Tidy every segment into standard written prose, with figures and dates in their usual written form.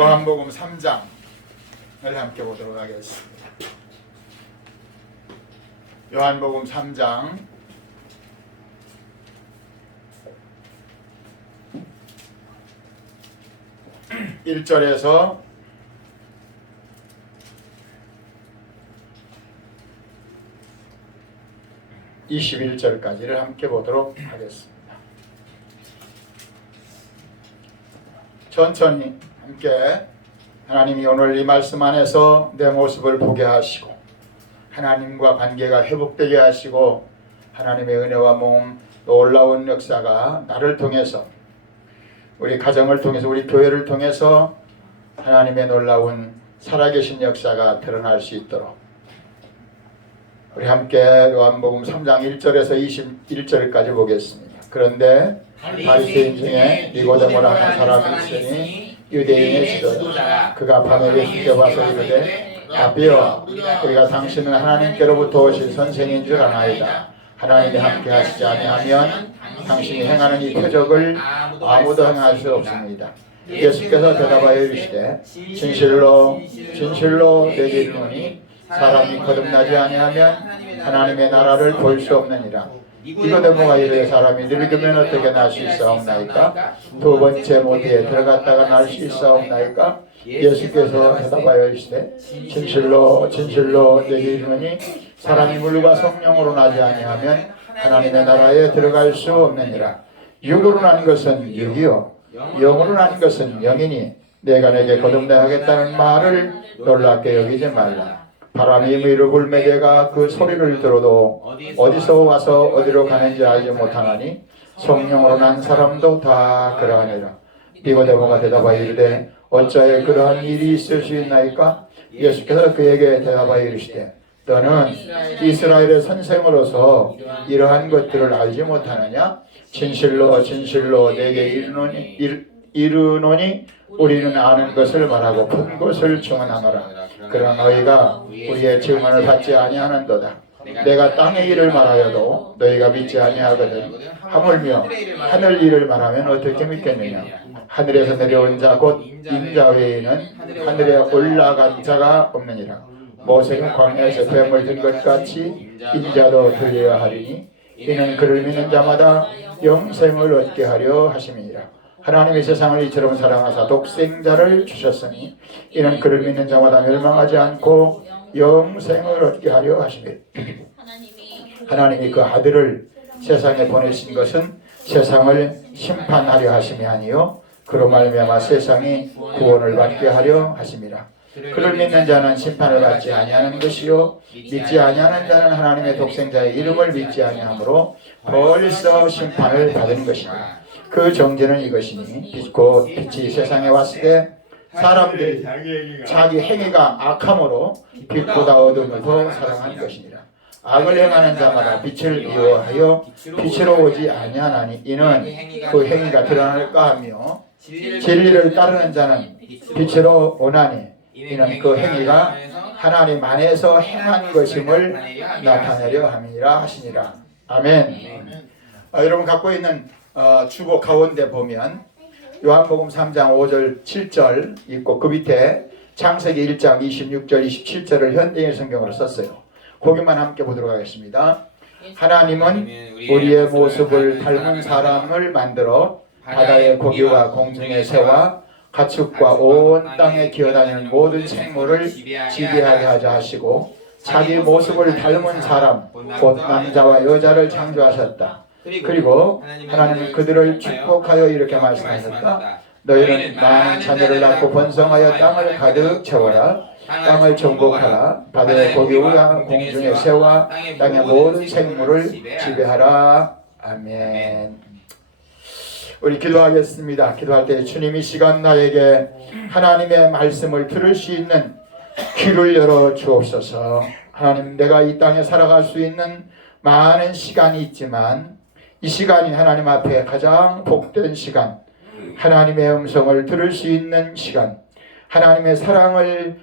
요한복음 3장을 함께 보도록 하겠습니다. 요한복음 3장 1절에서 21절까지를 함께 보도록 하겠습니다. 천천히 함께 하나님이 오늘 이 말씀 안에서 내 모습을 보게 하시고 하나님과 관계가 회복되게 하시고 하나님의 은혜와 모험 놀라운 역사가 나를 통해서 우리 가정을 통해서 우리 교회를 통해서 하나님의 놀라운 살아계신 역사가 드러날 수 있도록 우리 함께 요한복음 3장 1절에서 21절까지 보겠습니다. 그런데 바리새인 중에 니고데모라 하는 사람이 있으니 유대인의 지도자 그가 밤에 예수께 와서 이르되 라비여 우리가 당신은 하나님께로부터 오신 선생인 줄 아나이다. 하나님이 함께 하시지 아니하면 당신이 행하는 이 표적을 아무도 행할 수 없습니다. 예수께서 대답하여 이르시되 진실로 진실로 내게 이르노니 사람이 거듭나지 아니하면 하나님의 나라를 볼 수 없느니라. 니고데모가 이르되 사람이 늙으면 어떻게 날 수 있사옵나이까? 두 번째 모태에 들어갔다가 날 수 있사옵나이까? 예수께서 대답하여 이르시되 진실로 진실로 내게 이르노니 사람이 물과 성령으로 나지 아니하면 하나님의 나라에 들어갈 수 없느니라. 육으로 난 것은 육이요 영으로 난 것은 영이니 내가 내게 거듭나야 하겠다는 말을 놀랍게 여기지 말라. 바람이 무리로 불매 내가 그 소리를 들어도 어디서 와서 어디로 가는지 알지 못하나니 성령으로 난 사람도 다 그러하니라. 니고데모가 대답하여 이르되 어찌하여 그러한 일이 있을 수 있나이까? 예수께서 그에게 대답하여 이르시되 너는 이스라엘의 선생으로서 이러한 것들을 알지 못하느냐? 진실로 진실로 내게 이르노니 우리는 아는 것을 말하고 본 것을 증언하노라. 그러나 너희가 우리의 증언을 받지 아니하는도다. 내가 땅의 일을 말하여도 너희가 믿지 아니하거든. 하물며 하늘 일을 말하면 어떻게 믿겠느냐? 하늘에서 내려온 자 곧 인자 외에는 하늘에 올라간 자가 없느니라. 모세는 광야에서 뱀을 든 것 같이 인자도 들려야 하리니 이는 그를 믿는 자마다 영생을 얻게 하려 하심이니라. 하나님이 세상을 이처럼 사랑하사 독생자를 주셨으니 이는 그를 믿는 자마다 멸망하지 않고 영생을 얻게 하려 하심이라. 하나님이 그 아들을 세상에 보내신 것은 세상을 심판하려 하심이 아니요 그로 말미암아 세상이 구원을 받게 하려 하심이라. 그를 믿는 자는 심판을 받지 아니하는 것이요 믿지 아니하는 자는 하나님의 독생자의 이름을 믿지 아니하므로 벌써 심판을 받은 것이다. 그 정죄는 이것이니 곧 빛이 세상에 왔을 때 사람들이 자기 행위가 악함으로 빛보다 어둠을 더 사랑한 것이니라. 악을 행하는 자마다 빛을 미워하여 빛으로 오지 아니하나니 이는 그 행위가 드러날까 하며 진리를 따르는 자는 빛으로 오나니 이는 그 행위가 하나님 안에서 행한 것임을 나타내려 함이라 하시니라. 아멘. 여러분 갖고 있는 주보 가운데 보면 요한복음 3장 5절 7절 있고 그 밑에 창세기 1장 26절 27절을 현대인 성경으로 썼어요. 거기만 함께 보도록 하겠습니다. 하나님은 우리의 모습을 닮은 사람을 만들어 바다의 고기와 공중의 새와 가축과 온 땅에 기어다니는 모든 생물을 지배하게 하자 하시고 자기 모습을 닮은 사람 곧 남자와 여자를 창조하셨다. 그리고 하나님은 그들을 축복하여 이렇게 말씀하셨다. 너희는 많은 자녀를 낳고 번성하여 땅을 가득 채워라. 땅을 정복하라. 바다의 고기와 공중의 새와 땅의 모든 생물을 지배하라. 아멘. 우리 기도하겠습니다. 기도할 때 주님 이 시간 나에게 하나님의 말씀을 들을 수 있는 귀를 열어 주옵소서. 하나님 내가 이 땅에 살아갈 수 있는 많은 시간이 있지만 이 시간이 하나님 앞에 가장 복된 시간, 하나님의 음성을 들을 수 있는 시간, 하나님의 사랑을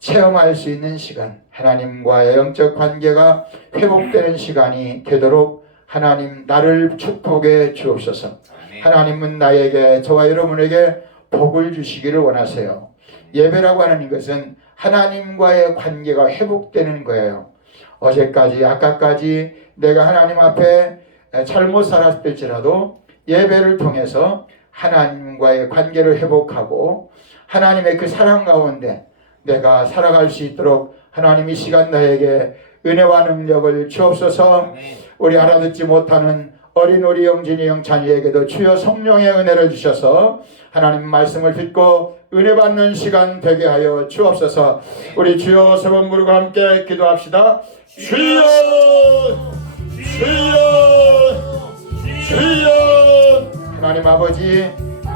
체험할 수 있는 시간, 하나님과의 영적 관계가 회복되는 시간이 되도록 하나님 나를 축복해 주옵소서. 하나님은 나에게 저와 여러분에게 복을 주시기를 원하세요. 예배라고 하는 것은 하나님과의 관계가 회복되는 거예요. 어제까지 아까까지 내가 하나님 앞에 잘못 살았을지라도 예배를 통해서 하나님과의 관계를 회복하고 하나님의 그 사랑 가운데 내가 살아갈 수 있도록 하나님 이 시간 나에게 은혜와 능력을 주옵소서. 우리 알아듣지 못하는 어린 우리 영진이 영찬이에게도 주여 성령의 은혜를 주셔서 하나님 말씀을 듣고 은혜 받는 시간 되게 하여 주옵소서. 우리 주여 세 번 부르고 함께 기도합시다. 주여 주여 주여. 하나님 아버지,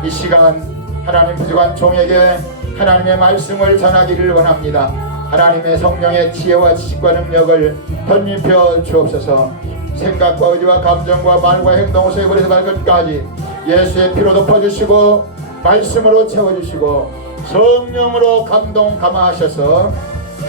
이 시간 하나님 부족한 종에게 하나님의 말씀을 전하기를 원합니다. 하나님의 성령의 지혜와 지식과 능력을 덧입혀 주옵소서. 생각과 의지와 감정과 말과 행동에서 해버려서 발끝까지 예수의 피로 덮어주시고 말씀으로 채워주시고 성령으로 감동 감화하셔서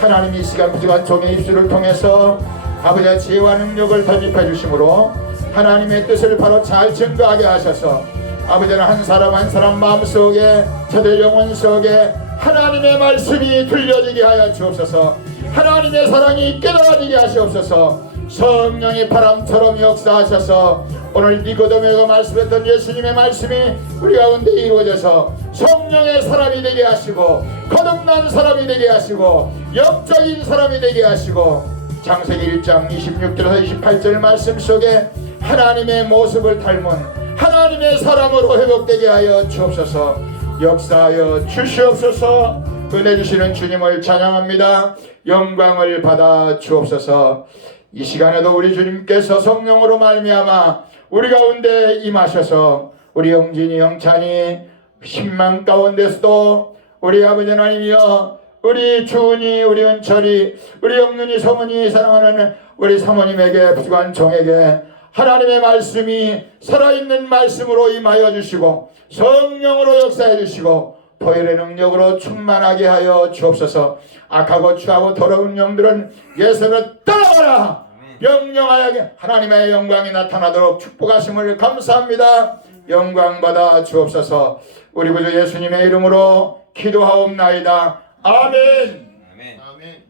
하나님 이 시간 부족한 종의 입술을 통해서 아버지의 지혜와 능력을 덧입혀 주심으로 하나님의 뜻을 바로 잘 증거하게 하셔서 아버지는 한 사람 한 사람 마음속에 저들 영혼 속에 하나님의 말씀이 들려지게 하여 주옵소서. 하나님의 사랑이 깨달아지게 하시옵소서. 성령의 바람처럼 역사하셔서 오늘 니고데모가 말씀했던 예수님의 말씀이 우리 가운데 이루어져서 성령의 사람이 되게 하시고 거듭난 사람이 되게 하시고 영적인 사람이 되게 하시고 창세기 1장 26절에서 28절 말씀 속에 하나님의 모습을 닮은 하나님의 사람으로 회복되게 하여 주옵소서. 역사하여 주시옵소서. 은혜 주시는 주님을 찬양합니다. 영광을 받아 주옵소서. 이 시간에도 우리 주님께서 성령으로 말미암아 우리 가운데 임하셔서 우리 영진이 영찬이 신망 가운데서도 우리 아버지 하나님이여 우리 주은이 우리 은철이 우리 영윤이 성은이 사랑하는 우리 사모님에게 부족한 종에게 하나님의 말씀이 살아있는 말씀으로 임하여 주시고 성령으로 역사해 주시고 보혈의 능력으로 충만하게 하여 주옵소서. 악하고 추하고 더러운 영들은 예수를 떠나가라. 명령하여 하나님의 영광이 나타나도록 축복하심을 감사합니다. 영광 받아 주옵소서. 우리 구주 예수님의 이름으로 기도하옵나이다. 아멘. 아멘.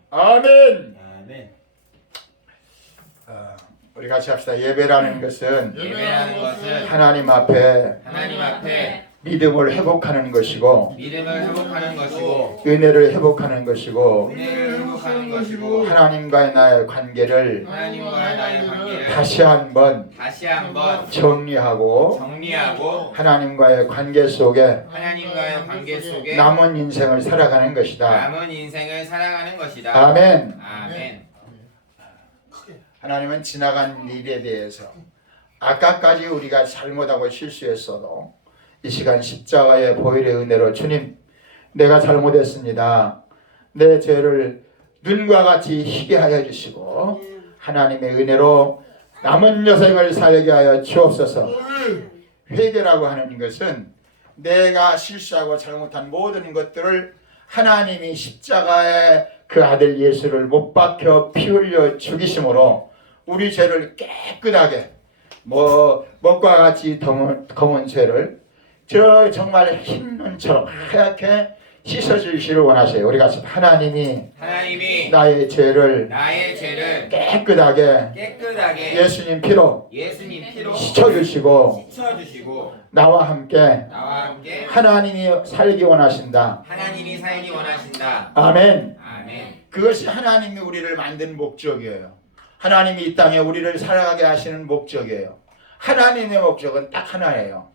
아멘. 아멘. 우리 같이 합시다. 예배라는 것은 예배라는 것은 하나님 앞에 하나님 앞에 믿음을 회복하는 것이고 믿음을 회복하는 것이고 은혜를 회복하는 것이고 은혜를 회복하는 것이고 하나님과의 나의 관계를 하나님과의 나의 관계를 다시 한번 정리하고 하나님과의 관계 속에 하나님과의 관계 속에 남은 인생을 살아가는 것이다. 남은 인생을 살아가는 것이다. 아멘. 아멘. 하나님은 지나간 일에 대해서 아까까지 우리가 잘못하고 실수했어도 이 시간 십자가의 보혈의 은혜로 주님 내가 잘못했습니다. 내 죄를 눈과 같이 희게 하여 주시고 하나님의 은혜로 남은 여생을 살게 하여 주옵소서. 회개라고 하는 것은 내가 실수하고 잘못한 모든 것들을 하나님이 십자가에 그 아들 예수를 못 박혀 피 흘려 죽이심으로 우리 죄를 깨끗하게 먹과 같이 검은 죄를 정말 흰 눈처럼 하얗게 씻어주시기를 원하세요. 우리 같이 하나님이 나의 죄를 깨끗하게 예수님 피로 씻어주시고 나와 함께 하나님이 살기 원하신다. 아멘. 그것이 하나님이 우리를 만든 목적이에요. 하나님이 이 땅에 우리를 살아가게 하시는 목적이에요. 하나님의 목적은 딱 하나예요.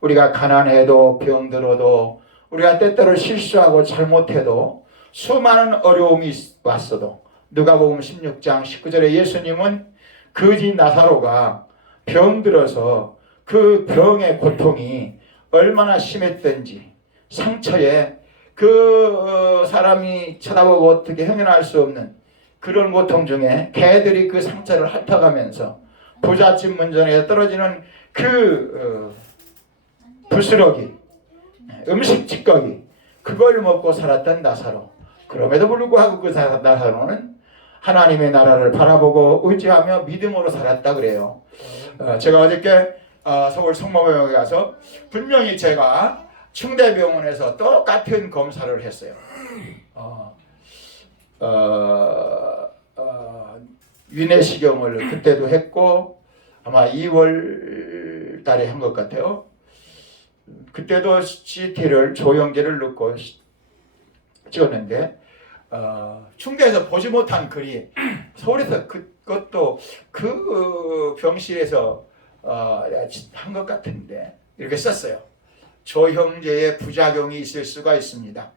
우리가 가난해도 병들어도 우리가 때때로 실수하고 잘못해도 수많은 어려움이 왔어도 누가복음 16장 19절에 예수님은 거지 나사로가 병들어서 그 병의 고통이 얼마나 심했던지 상처에 그 사람이 쳐다보고 어떻게 형용할 수 없는 그런 고통 중에 개들이 그 상처를 핥아가면서 부잣집 문전에 떨어지는 그 부스러기 음식 찌꺼기 그걸 먹고 살았던 나사로. 그럼에도 불구하고 그 나사로는 하나님의 나라를 바라보고 의지하며 믿음으로 살았다 그래요. 제가 어저께 서울 성모교회에 가서 분명히 제가 충대병원에서 똑같은 검사를 했어요. 위내시경을 그때도 했고 아마 2월 달에 한 것 같아요. 그때도 CT를 조영제를 넣고 찍었는데 충대에서 보지 못한 글이 서울에서 그것도 그 병실에서 한 것 같은데 이렇게 썼어요. 조형제의 부작용이 있을 수가 있습니다.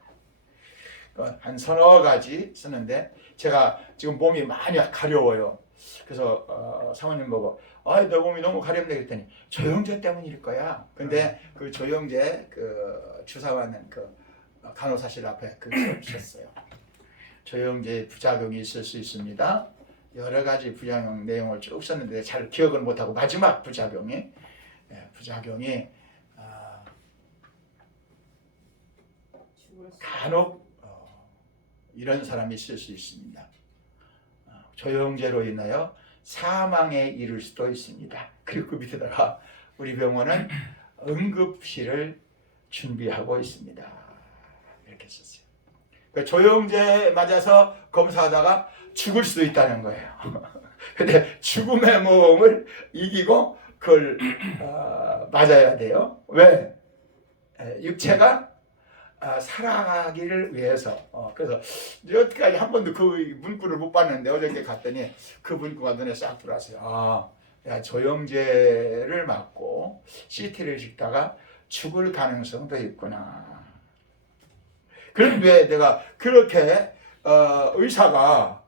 한 서너 가지 쓰는데 제가 지금 몸이 많이 가려워요. 그래서 사모님 보고 너 몸이 너무 가렵네 그랬더니 조형제 때문일 거야. 근데 그 조형제 그 주사 맞는 그 간호사실 앞에 글을 쓰셨어요. 조형제의 부작용이 있을 수 있습니다. 여러 가지 부작용 내용을 쭉 썼는데 잘 기억을 못하고 마지막 부작용이 간혹 이런 사람이 있을 수 있습니다. 조형제로 인하여 사망에 이를 수도 있습니다. 그리고 그 밑에다가 우리 병원은 응급실을 준비하고 있습니다. 이렇게 썼어요. 그러니까 조형제 맞아서 검사하다가 죽을 수도 있다는 거예요. 근데 죽음의 몸을 이기고 그걸 맞아야 돼요. 왜? 육체가 살아가기를 위해서. 그래서 여태까지 한 번도 그 문구를 못 봤는데 어저께 갔더니 그 문구가 눈에 싹 들어왔어요. 조영제를 맞고 CT를 찍다가 죽을 가능성도 있구나. 그런데 내가 그렇게 의사가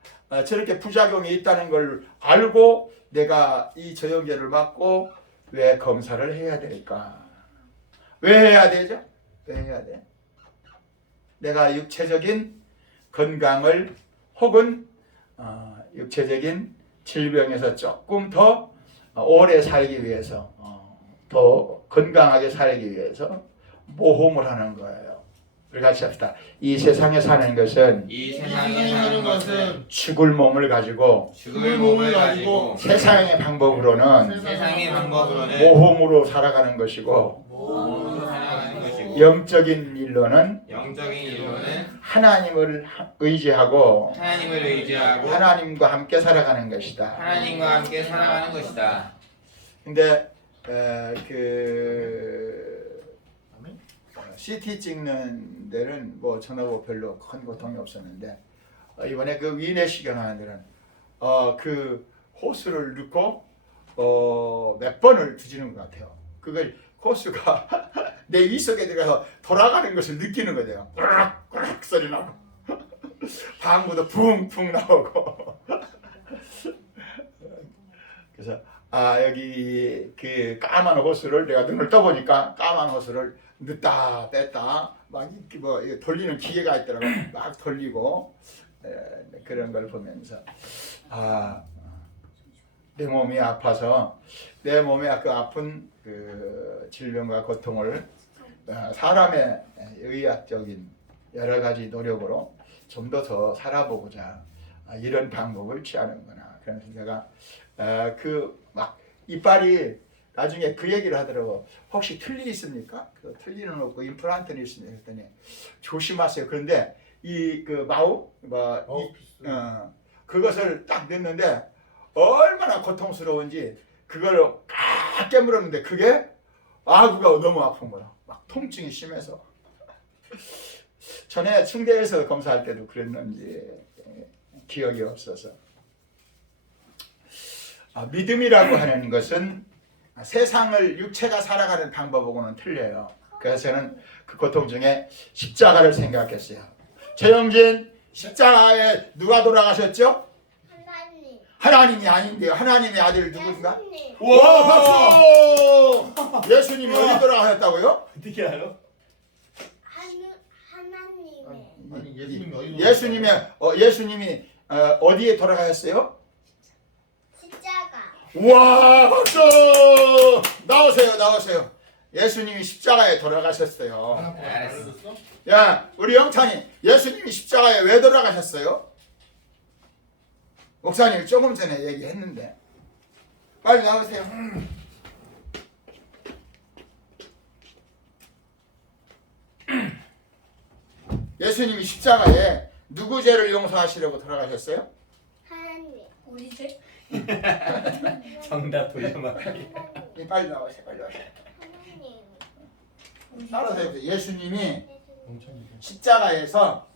저렇게 부작용이 있다는 걸 알고 내가 이 조영제를 맞고 왜 검사를 해야 될까? 왜 해야 되죠? 왜 해야 돼? 내가 육체적인 건강을 혹은 육체적인 질병에서 조금 더 오래 살기 위해서 더 건강하게 살기 위해서 모험을 하는 거예요. 우리 같이 합시다. 이 세상에 사는 것은 죽을 몸을 가지고 세상의 방법으로는 모험으로 살아가는 것이고 영적인 일로는 하나님을 의지하고 하나님과 함께 살아가는 것이다. 근데 CT 찍는 데는 뭐 전화고 별로 큰 고통이 없었는데 이번에 그 위내시경 하는 데는 그 호스를 넣고 몇 번을 뒤지는 것 같아요. 그걸 호스가 내 위 속에 들어가서 돌아가는 것을 느끼는 거예요. 꾸룩꾸룩 소리 나고 방구도 붕붕 나오고 그래서 여기 그 까만 호스를 내가 눈을 떠보니까 까만 호스를 넣다 뺐다 막 뭐 돌리는 기계가 있더라고. 막 돌리고 그런 걸 보면서 내 몸이 아파서 내 몸의 그 아픈 그 질병과 고통을 사람의 의학적인 여러 가지 노력으로 좀 더 살아보고자 이런 방법을 취하는구나. 그래서 제가 막 이빨이 나중에 그 얘기를 하더라고. 혹시 틀니 있습니까? 그 틀니는 없고 임플란트는 있습니다. 그랬더니 조심하세요. 그런데 이 그 그것을 딱 넣는데 얼마나 고통스러운지 그걸 꽉 깨물었는데 그게 그가 너무 아픈 거야. 막 통증이 심해서. 전에 충대에서 검사할 때도 그랬는지 기억이 없어서. 믿음이라고 하는 것은 세상을 육체가 살아가는 방법하고는 틀려요. 그래서 저는 그 고통 중에 십자가를 생각했어요. 최영진, 십자가에 누가 돌아가셨죠? 하나님이 아닌데요. 하나님의 아들 누구인가? 와, 박수! 예수님이 어디 돌아가셨다고요? 어떻게 알아요? 예수님이 어디에 돌아가셨어요? 십자가. 와, 박수! 나오세요. 예수님이 십자가에 돌아가셨어요. 야, 우리 영찬이 예수님이 십자가에 왜 돌아가셨어요? 목사님 조금 전에 얘기했는데 빨리 나오세요. 예수님이 십자가에 누구 죄를 용서하시려고 돌아가셨어요? 하나님. 우리 죄? 정답 돌려말하기. 하나님. 빨리 나와세요. 빨리 나와세요. 하나님. 따라서 해보세요. 예수님이 음. 십자가에서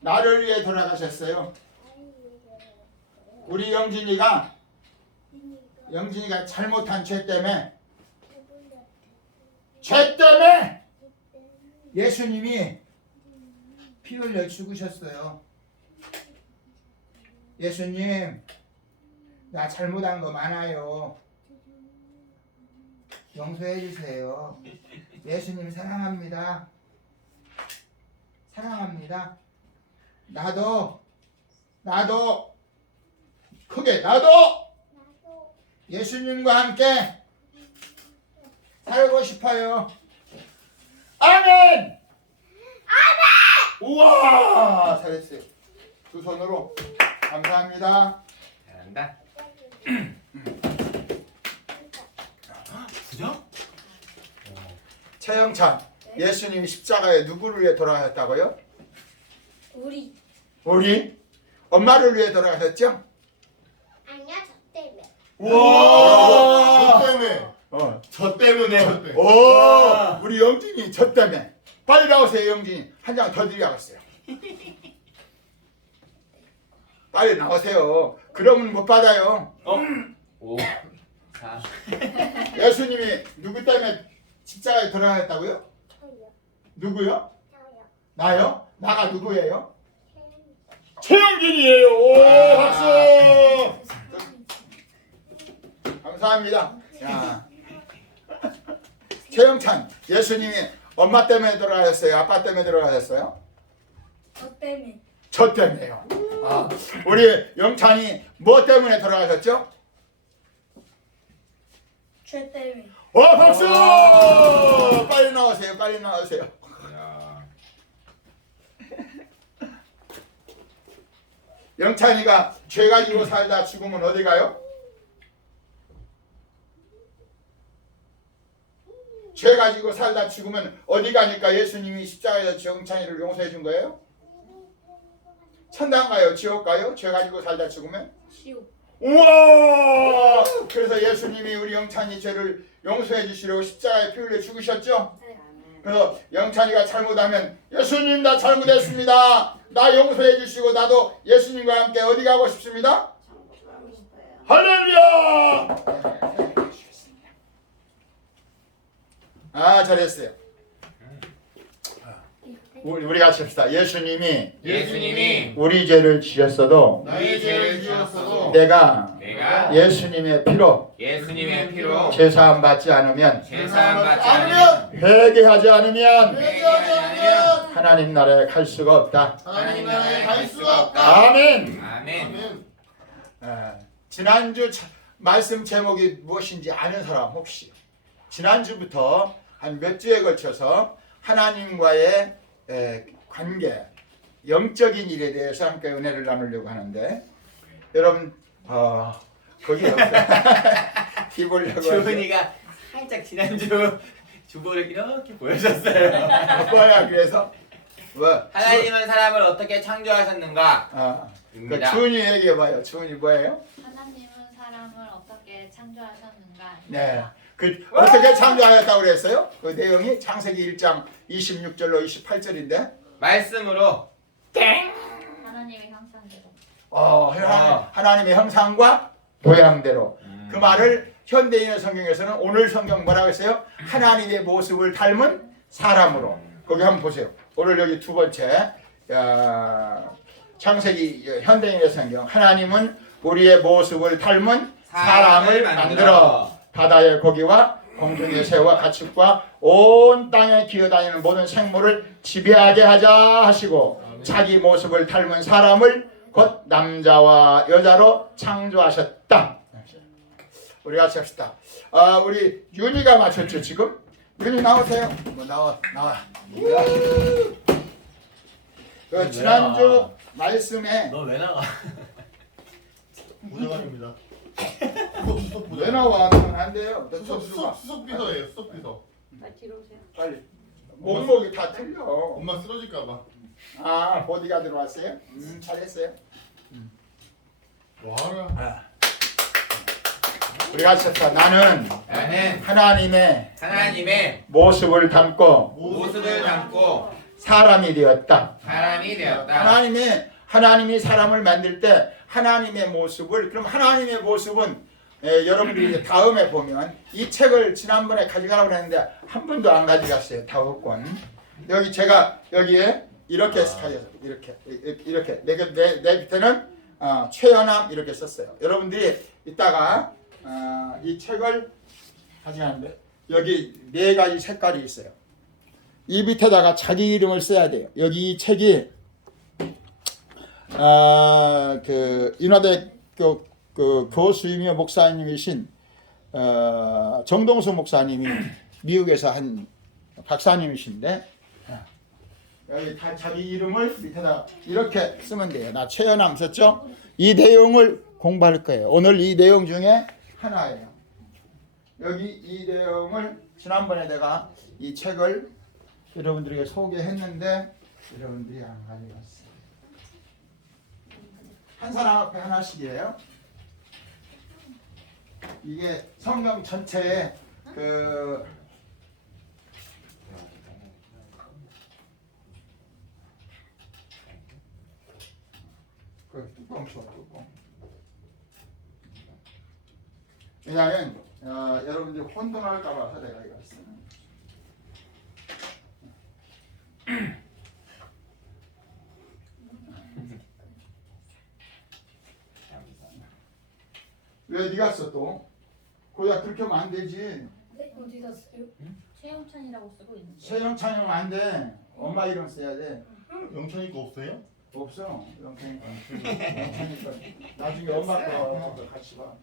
나를 위해 돌아가셨어요. 우리 영진이가 잘못한 죄 때문에 예수님이 피 흘려 죽으셨어요. 예수님, 나 잘못한 거 많아요. 용서해 주세요. 예수님 사랑합니다. 사랑합니다. 나도 크게 나도 예수님과 함께 살고 싶어요. 아멘. 우와, 잘했어요. 두 손으로 감사합니다. 잘한다. 부정? 최영찬, 예수님이 십자가에 누구를 위해 돌아가셨다고요? 우리. 우리 엄마를 위해 돌아가셨죠? 아니야, 저 때문에. 우와. 저 때문에. 저 때문에. 오, 우리 영진이 저 때문에. 빨리 나오세요, 영진이. 한 장 더 드려야겠어요. 빨리 나오세요. 그러면 못 받아요. 5, 4. 예수님이 누구 때문에 십자가에 돌아가셨다고요? 저요. 누구요? 저요. 나요? 나가 누구예요? 태연이. 최영진이에요. 오, 박수. 감사합니다. 야. 최영찬, 예수님이 엄마 때문에 돌아가셨어요? 아빠 때문에 돌아가셨어요? 저 때문에. 저 때문에요. 아, 우리 영찬이 뭐 때문에 돌아가셨죠? 죄 때문에. 박수! 빨리 나오세요. 빨리 나오세요. 영찬이가 죄 가지고 살다 죽으면 어디 가요? 죄 가지고 살다 죽으면 어디 가니까 예수님이 십자가에서 영찬이를 용서해 준 거예요? 천당 가요? 지옥 가요? 죄 가지고 살다 죽으면? 시오. 우와! 그래서 예수님이 우리 영찬이 죄를 용서해 주시려고 십자가에 피 흘려 죽으셨죠? 그래서 영찬이가 잘못하면 예수님 나 잘못했습니다. 나 용서해 주시고 나도 예수님과 함께 어디 가고 싶습니다. 할렐루야! 아, 잘했어요. 우리 같이 합시다. 예수님이 우리 죄를 지었어도 나의 죄를 지었어도 내가 내가 예수님의 피로 예수님의 피로 제사함 받지 않으면 제사함 받지 않으면 회개하지 않으면 회개하지 않으면 하나님 나라에 갈 수가 없다. 하나님 나라에 갈 수가 없다. 아멘. 아멘. 아멘. 지난주 말씀 제목이 무엇인지 아는 사람 혹시 지난주부터 한 몇 주에 걸쳐서 하나님과의 관계, 영적인 일에 대해서 함께 은혜를 나누려고 하는데 여러분 거기 기보려고 주은이가 살짝 지난주 주보를 이렇게 보여줬어요. 뭐야 그래서 뭐 하나님은 사람을 어떻게 창조하셨는가? 그 입니다. 주은이 얘기해봐요. 주은이 뭐예요? 하나님은 사람을 어떻게 창조하셨는가? 네. 그 어떻게 창조하였다고 그랬어요? 그 내용이 창세기 1장 26절로 28절인데 말씀으로 하나님의 형상대로. 하나님의 형상과 모양대로 그 말을 현대인의 성경에서는 오늘 성경 뭐라고 했어요? 하나님의 모습을 닮은 사람으로. 거기 한번 보세요. 오늘 여기 두 번째 창세기 현대인의 성경 하나님은 우리의 모습을 닮은 사람을 만들어 바다의 고기와 공중의 새와 가축과 온 땅에 기어다니는 모든 생물을 지배하게 하자 하시고 자기 모습을 닮은 사람을 곧 남자와 여자로 창조하셨다. 우리 같이 합시다. 우리 윤희가 맞췄죠 지금? 윤희 나오세요. 뭐 나와. 그 지난주 말씀에 너 왜 나가? 부정합니다. 왜 나와? 나는 안 돼요. 너 수석 비서예요. 수석 비서. 빨리 뒤로 오세요. 빨리 목목이 다 틀려. 엄마 쓰러질까봐. 아, 보디가 들어왔어요? 잘했어요. 와라. 우리 같이 합시다. 나는 나는 하나님의 모습을 담고 모습을 담고 사람이 되었다. 사람이 되었다. 하나님이 사람을 만들 때 하나님의 모습을, 그럼 하나님의 모습은 여러분들이 이제 다음에 보면 이 책을 지난번에 가져가라고 했는데 한 분도 안 가져갔어요. 5권. 여기 제가 여기에 이렇게 스타일 이렇게 내 밑에는 최연함 이렇게 썼어요. 여러분들이 이따가 이 책을 가져가는데 여기 4가지 색깔이 있어요. 이 밑에다가 자기 이름을 써야 돼요. 여기 이 책이 그 인하대학교 그 교수이며 목사님이신 정동수 목사님이 미국에서 한 박사님이신데 여기 다 자기 이름을 밑에다 이렇게 쓰면 돼요. 나 최연함 썼죠? 이 내용을 공부할 거예요. 오늘 이 내용 중에 하나예요. 여기 이 내용을 지난번에 내가 이 책을 여러분들에게 소개했는데 여러분들이 안 가져갔어요. 한 사람 앞에 하나씩이에요. 이게 성경 전체에 그 뚜껑 줘, 뚜껑. 왜냐하면 여러분들이 혼돈할까 봐서 내가 이거 했어요. 왜 네가 써 또? 거기다 그렇게 하면 안 되지. 네, 어디 갔어요? 최영찬이라고 쓰고 있는데. 최영찬이면 안 돼. 엄마 이름 써야 돼. 영천이 거 없어요? 없어. 영찬이니까. 영찬이니까. 나중에 엄마 거 같이 봐.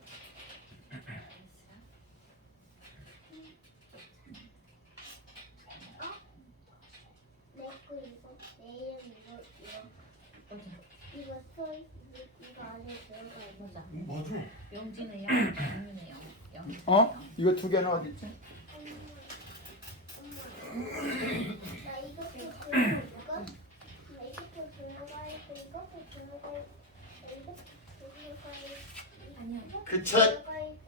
내거 이거 내 이름 이거 이거 안에 들어가 있는 맞아. 맞아. 영진의 영, 영민의 영. 이거 2개는 어디 있지? 나 이것도 들어가 나 이것도 들어가 있고 이것도 들어가 있고 이것도 들어가 있고 아니야. 그 책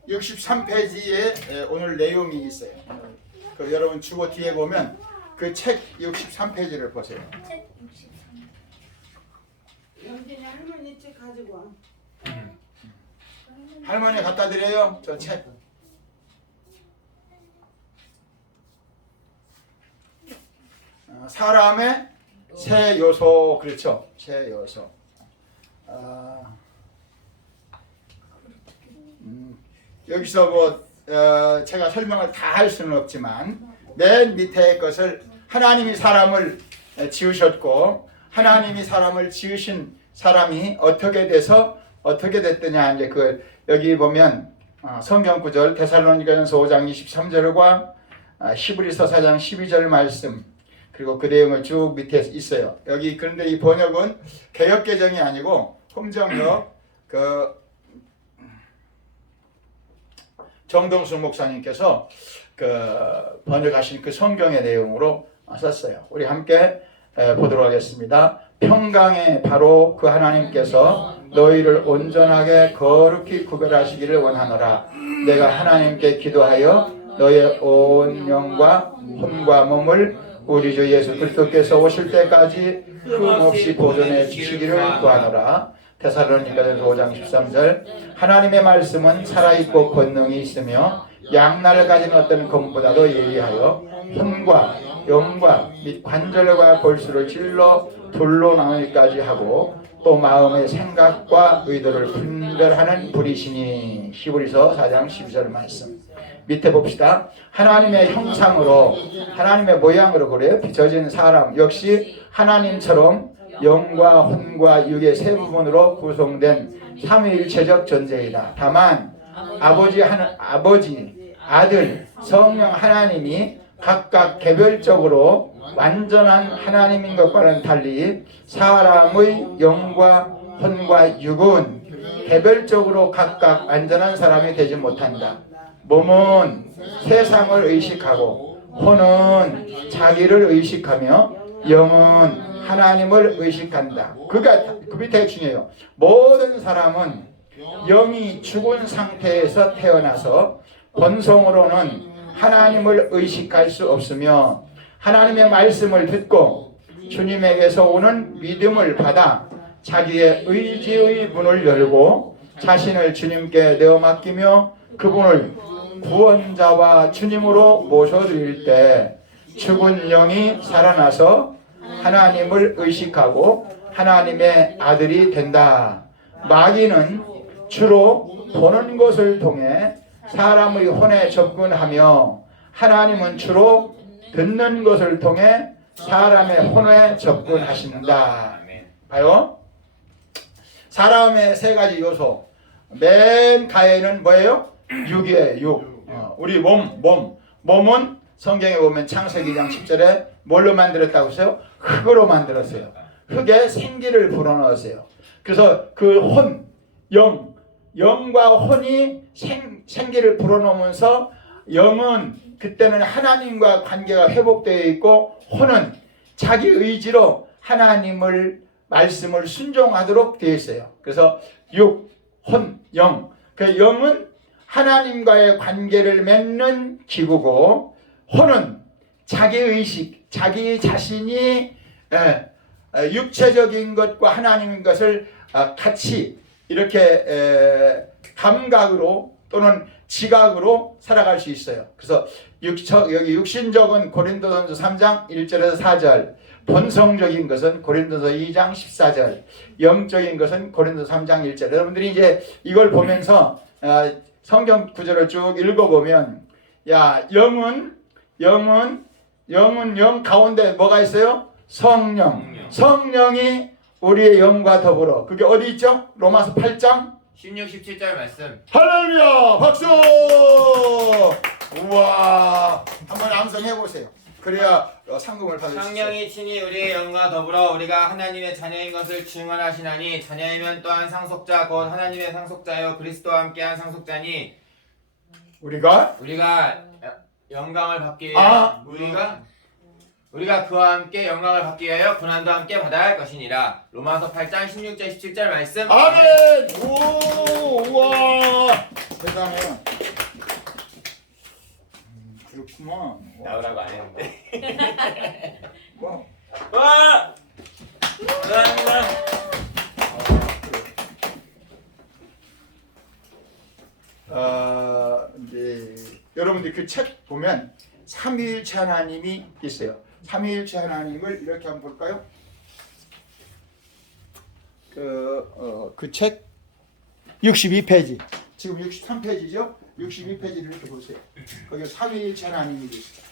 63페이지에 오늘 내용이 있어요. 그 여러분 주보 뒤에 보면 그 책 63페이지를 보세요. 책 63. 영진이 할머니 책 가지고 와. 할머니 갖다 드려요. 저 책. 사람의 세 요소, 그렇죠? 세 요소. 여기서 뭐 제가 설명을 다 할 수는 없지만 맨 밑에 것을 하나님이 사람을 지으셨고 하나님이 사람을 지으신 사람이 어떻게 돼서 어떻게 됐더냐, 이제 그 여기 보면 성경 구절 데살로니가전서 5장 23절과 히브리서 4장 12절 말씀, 그리고 그 내용을 쭉 밑에 있어요. 여기 그런데 이 번역은 개역개정이 아니고 홍정역 그 정동수 목사님께서 그 번역하신 그 성경의 내용으로 썼어요. 우리 함께 보도록 하겠습니다. 평강에 바로 그 하나님께서 너희를 온전하게 거룩히 구별하시기를 원하노라. 내가 하나님께 기도하여 너의 온 영과 혼과 몸을 우리 주 예수 그리스도께서 오실 때까지 흠없이 보존해 주시기를 구하노라. 데살로니가전서 5장 13절. 하나님의 말씀은 살아있고 권능이 있으며 양날을 가진 어떤 검보다도 예리하여 혼과 영과 및 관절과 골수를 찔러 둘로 나누기까지 하고 또 마음의 생각과 의도를 분별하는 불이시니. 히브리서 4장 12절 말씀. 밑에 봅시다. 하나님의 형상으로 하나님의 모양으로 그래요. 빚어진 사람 역시 하나님처럼 영과 혼과 육의 세 부분으로 구성된 삼위일체적 존재이다. 다만 아버지, 아들, 성령 하나님이 각각 개별적으로 완전한 하나님인 것과는 달리 사람의 영과 혼과 육은 개별적으로 각각 완전한 사람이 되지 못한다. 몸은 세상을 의식하고 혼은 자기를 의식하며 영은 하나님을 의식한다. 그 밑에 중요해요. 모든 사람은 영이 죽은 상태에서 태어나서 본성으로는 하나님을 의식할 수 없으며 하나님의 말씀을 듣고 주님에게서 오는 믿음을 받아 자기의 의지의 문을 열고 자신을 주님께 내어 맡기며 그분을 구원자와 주님으로 모셔드릴 때 죽은 영이 살아나서 하나님을 의식하고 하나님의 아들이 된다. 마귀는 주로 보는 것을 통해 사람의 혼에 접근하며 하나님은 주로 듣는 것을 통해 사람의 혼에 접근하신다. 봐요. 사람의 세 가지 요소. 맨 가에는 뭐예요? 육이에요. 육. 우리 몸은 성경에 보면 창세기 2장 10절에 뭘로 만들었다고 했어요? 흙으로 만들었어요. 흙에 생기를 불어넣었어요. 그래서 그 혼, 영과 혼이 생기를 불어넣으면서 영은 그때는 하나님과 관계가 회복되어 있고 혼은 자기 의지로 하나님을 말씀을 순종하도록 되어 있어요. 그래서 육, 혼, 영. 그 영은 하나님과의 관계를 맺는 기구고 혼은 자기 의식, 자기 자신이 육체적인 것과 하나님인 것을 같이 이렇게 감각으로 또는 지각으로 살아갈 수 있어요. 그래서 여기 육신적은 고린도전서 3장 1절에서 4절, 본성적인 것은 고린도서 2장 14절, 영적인 것은 고린도서 3장 1절. 여러분들이 이제 이걸 보면서 성경 구절을 쭉 읽어보면 야 영은 영 가운데 뭐가 있어요? 성령이 우리의 영과 더불어 그게 어디 있죠? 로마서 8장 16, 17절 말씀. 할렐루야 박수. 우와 한번 암송해 보세요. 그래야 상금을 받을 수 있어요. 성령이 친히 우리의 영과 더불어 우리가 하나님의 자녀인 것을 증언하시나니 자녀이면 또한 상속자 곧 하나님의 상속자여 그리스도와 함께한 상속자니 우리가 영광을 받기 위하여 우리가 그와 함께 영광을 받기 위하여 고난도 함께 받아야 할 것이니라. 로마서 8장 16절 17절 말씀. 아멘. 우와 세상에 그렇구만. 나오라고 안 했는데. 뭐. 와! 이제 여러분들 그 책 보면 삼위일체 하나님이 있어요. 삼위일체 하나님을 이렇게 한번 볼까요? 그 책 62페이지. 지금 63페이지죠? 62페이지를 이렇게 보세요. 거기 삼위일체 하나님이 있어요.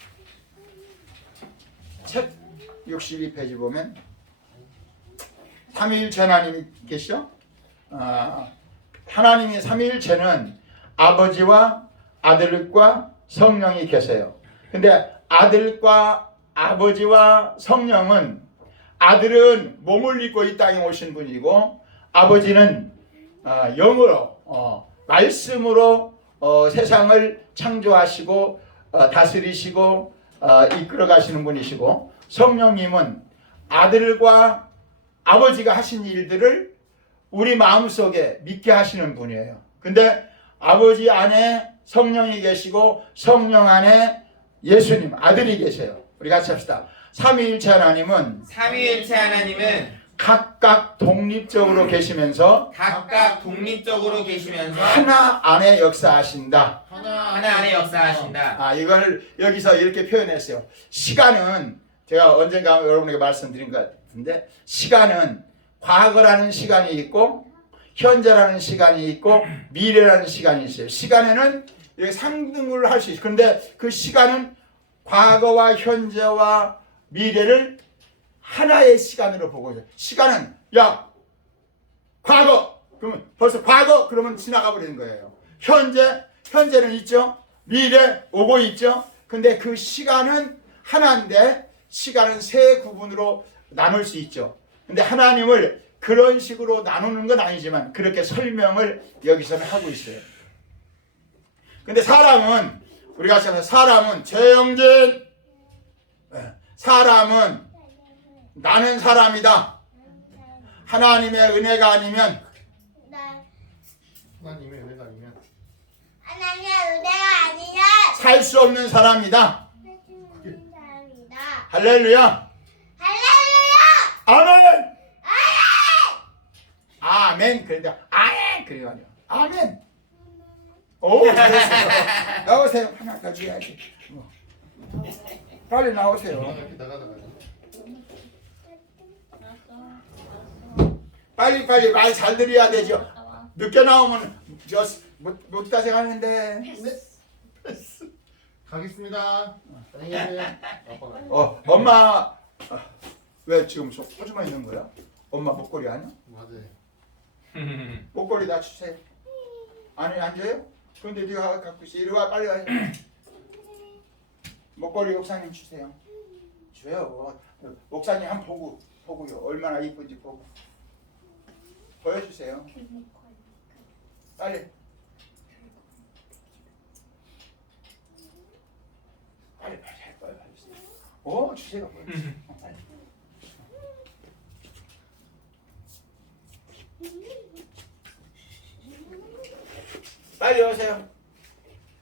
책 62페이지 보면 삼위일체 하나님이 계시죠? 하나님의 삼위일체는 아버지와 아들과 성령이 계세요. 근데 아들과 아버지와 성령은 아들은 몸을 입고 이 땅에 오신 분이고 아버지는 영으로 말씀으로 세상을 창조하시고 다스리시고 이끌어 가시는 분이시고 성령님은 아들과 아버지가 하신 일들을 우리 마음속에 믿게 하시는 분이에요. 근데 아버지 안에 성령이 계시고 성령 안에 예수님 아들이 계세요. 우리 같이 합시다. 삼위일체 하나님은 각각 독립적으로 계시면서 하나 안에 역사하신다. 하나 안에 역사하신다. 이걸 여기서 이렇게 표현했어요. 시간은 제가 언젠가 여러분에게 말씀드린 것 같은데 시간은 과거라는 시간이 있고 현재라는 시간이 있고 미래라는 시간이 있어요. 시간에는 상등을 할 수 있어요. 그런데 그 시간은 과거와 현재와 미래를 하나의 시간으로 보고 있어요. 시간은 과거 그러면 벌써 과거 그러면 지나가 버리는 거예요. 현재는 있죠. 미래 오고 있죠. 근데 그 시간은 하나인데 시간은 세 구분으로 나눌 수 있죠. 근데 하나님을 그런 식으로 나누는 건 아니지만 그렇게 설명을 여기서는 하고 있어요. 근데 사람은 우리가 사람은 최영진 사람은 나는 사람이다. 하나님의 은혜가 아니면 하나님의 은혜가 아니면 하나님의 은혜가 아니라 살 수 없는 사람이다. 살수 사람이다. 할렐루야. 할렐루야! 아멘. 아멘. 그런데 아멘. 그래요. 아멘. 오, 잘했어요. 나오세요. 하나 가져야지. 빨리 나오세요. 이렇게 나가다가 빨리 말 잘 들어야 되죠. 갔다 와. 늦게 나오면 못 가져가는데. 가겠습니다. 안녕히 계세요. 아빠가. 엄마 왜 지금 소주만 있는 거야? 엄마 목걸이 아니야? 맞아요. 목걸이 다 주세요. 안에 앉아요? 근데 네가 갖고 있어. 이리 와 빨리 와. 목걸이 목사님 주세요. 줘요. 목사님 한 번 보고요. 얼마나 이쁜지 보고 보여주세요. 빨리. 빨리. 오 주세요. 빨리. 빨리 오세요.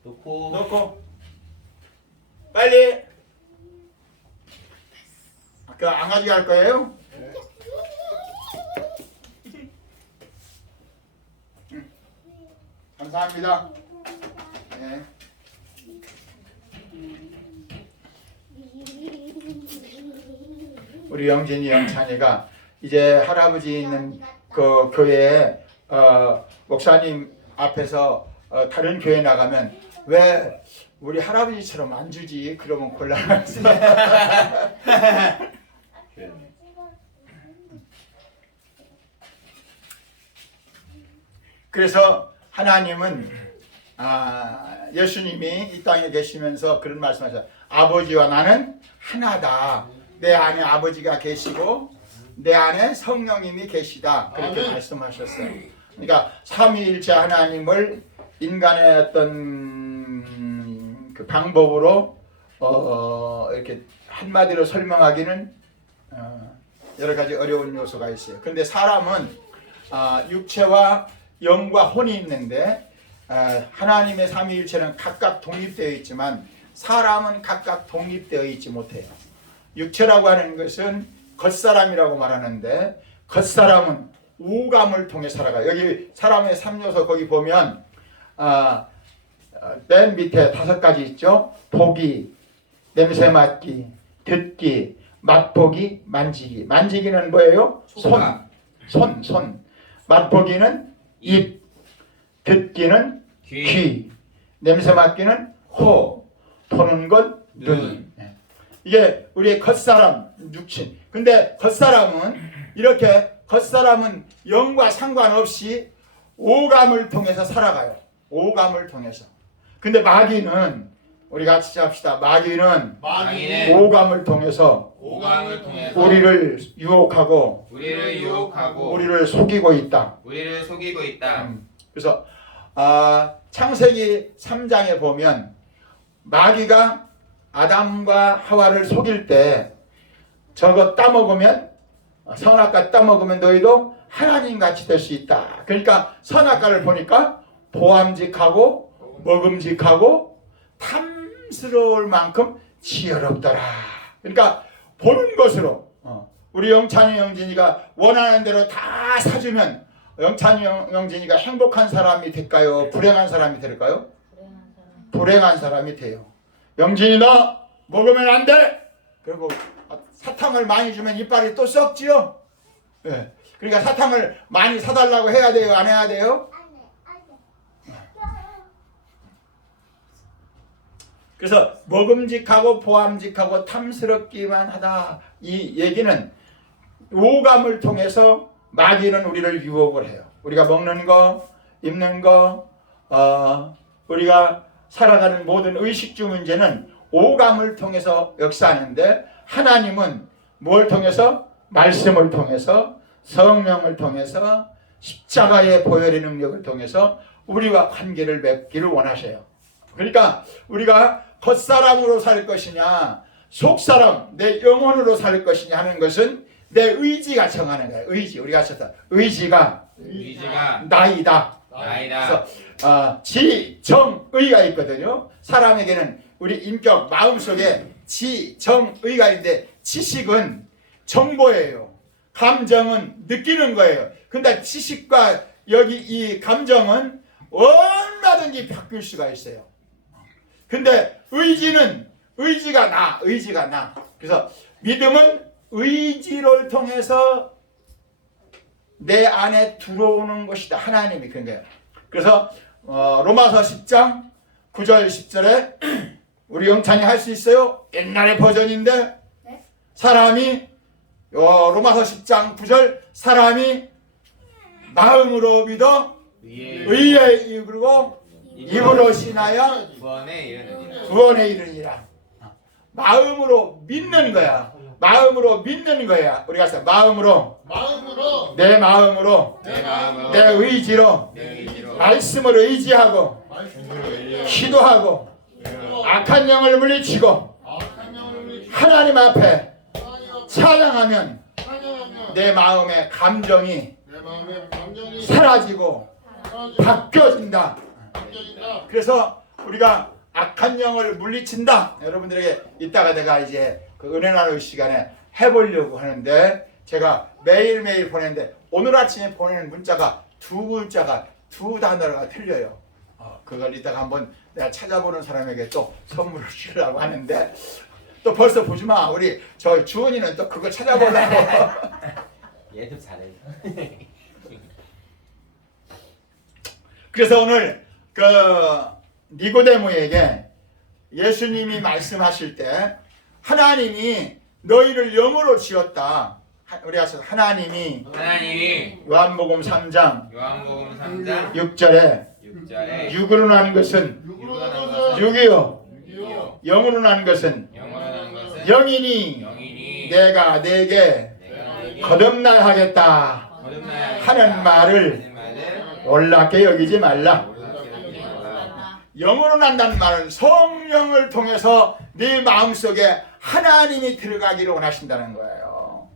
놓고 빨리. 그 안 가져갈 거예요? 감사합니다. 네. 우리 영진이 영찬이가 이제 할아버지 있는 그 교회에 목사님 앞에서 다른 교회 나가면 왜 우리 할아버지처럼 안 주지? 그러면 곤란하지. 그래서 하나님은 예수님이 이 땅에 계시면서 그런 말씀하셨어요. 아버지와 나는 하나다. 내 안에 아버지가 계시고 내 안에 성령님이 계시다. 그렇게 아멘. 말씀하셨어요. 그러니까 삼위일체 하나님을 인간의 어떤 그 방법으로 이렇게 한마디로 설명하기는 여러 가지 어려운 요소가 있어요. 그런데 사람은 육체와 영과 혼이 있는데 하나님의 삼위일체는 각각 독립되어 있지만 사람은 각각 독립되어 있지 못해요. 육체라고 하는 것은 겉사람이라고 말하는데 겉사람은 오감을 통해 살아가요. 여기 사람의 3요소 거기 보면 맨 밑에 5가지 있죠. 보기, 냄새 맡기, 듣기, 맛보기, 만지기. 만지기는 뭐예요? 손. 맛보기는 입, 듣기는 귀, 냄새 맡기는 코, 보는 건 눈. 이게 우리의 겉사람, 육신. 근데 겉사람은 이렇게 겉사람은 영과 상관없이 오감을 통해서 살아가요. 오감을 통해서. 근데 마귀는 우리 같이 합시다. 마귀는 오감을 통해서 우리를 유혹하고 우리를 속이고 있다. 그래서 창세기 3장에 보면 마귀가 아담과 하와를 속일 때 저거 따먹으면 선악과 따먹으면 너희도 하나님같이 될 수 있다. 그러니까 선악과를 보니까 보암직하고 먹음직하고 탐스러울 만큼 지혜롭더라. 그러니까 보는 것으로 우리 영찬이 영진이가 원하는 대로 다 사주면 영찬이 영진이가 행복한 사람이 될까요? 불행한 사람이 될까요? 불행한 사람이 돼요. 영진이 너 먹으면 안 돼. 그리고 사탕을 많이 주면 이빨이 또 썩지요. 네. 그러니까 사탕을 많이 사달라고 해야 돼요? 안 해야 돼요? 그래서 먹음직하고 보암직하고 탐스럽기만 하다. 이 얘기는 오감을 통해서 마귀는 우리를 유혹을 해요. 우리가 먹는 거, 입는 거, 우리가 살아가는 모든 의식주 문제는 오감을 통해서 역사하는데 하나님은 뭘 통해서? 말씀을 통해서 성령을 통해서 십자가의 보혈의 능력을 통해서 우리와 관계를 맺기를 원하셔요. 그러니까 우리가 겉사람으로 살 것이냐 속사람 내 영혼으로 살 것이냐 하는 것은 내 의지가 정하는 거예요. 의지. 우리가 했었다. 의지가 나이다. 나이다. 그래서 지, 정, 의가 있거든요. 사람에게는 우리 인격 마음속에 지, 정, 의가 있는데 지식은 정보예요. 감정은 느끼는 거예요. 근데 지식과 여기 이 감정은 얼마든지 바뀔 수가 있어요. 근데 의지가 나. 그래서 믿음은 의지를 통해서 내 안에 들어오는 것이다. 하나님이 그런 거예요. 그래서 로마서 10장 9절 10절에 우리 영찬이 할 수 있어요? 옛날의 버전인데 사람이 로마서 10장 9절 사람이 마음으로 믿어 의에 이르고 입으로 신하여 구원에 이르니라. 마음으로 믿는 거야. 마음으로 믿는 거야. 우리가 마음으로 내 마음으로 내 의지로 말씀을 의지하고 기도하고 악한 영을 물리치고 하나님 앞에 찬양하면 내 마음의 감정이 사라지고 바뀌어진다. 그래서 우리가 악한 영을 물리친다. 여러분들에게 이따가 내가 이제 그 은혜 나누는 시간에 해보려고 하는데 제가 매일매일 보내는데 오늘 아침에 보내는 문자가 두 단어가 틀려요. 그걸 이따가 한번 내가 찾아보는 사람에게 또 선물을 주려고 하는데 또 벌써 보지 마. 우리 저 주은이는 또 그거 찾아보려고. 얘도 잘해. 그래서 오늘 그 니고데모에게 예수님이 말씀하실 때 하나님이 너희를 영으로 지었다. 우리가 하나님이 요한복음 3장 6절에 육으로 난 것은 육이요 영으로 난 것은 영이니 내가 내게 거듭나야 하는 말을 놀랍게 여기지 말라. 영으로 난다는 말은 성령을 통해서 네 마음속에 하나님이 들어가기를 원하신다는 거예요.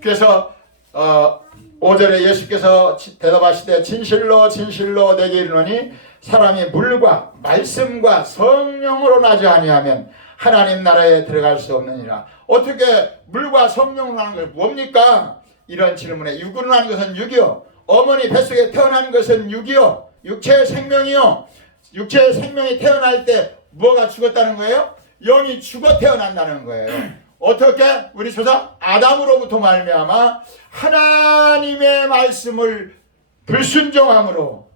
그래서 5절에 예수께서 대답하시되 진실로 진실로 내게 이르노니 사람이 물과 말씀과 성령으로 나지 아니하면 하나님 나라에 들어갈 수 없느니라. 어떻게 물과 성령으로 나는 것은 뭡니까? 이런 질문에 육으로 나는 것은 육이요 어머니 뱃속에 태어난 것은 육이요 육체의 생명이요. 육체의 생명이 태어날 때 뭐가 죽었다는 거예요? 영이 죽어 태어난다는 거예요. 어떻게? 우리 조상 아담으로부터 말미암아 하나님의 말씀을 불순종함으로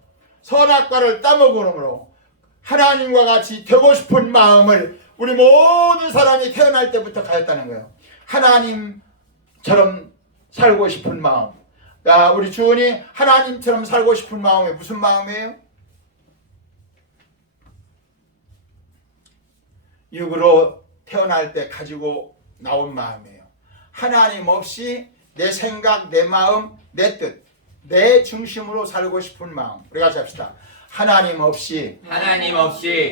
선악과를 따먹음으로 하나님과 같이 되고 싶은 마음을 우리 모든 사람이 태어날 때부터 가졌다는 거예요. 하나님처럼 살고 싶은 마음. 우리 주은이 하나님처럼 살고 싶은 마음이 무슨 마음이에요? 육으로 태어날 때 가지고 나온 마음이에요. 하나님 없이 내 생각, 내 마음, 내 뜻, 내 중심으로 살고 싶은 마음. 우리 같이 합시다. 하나님 없이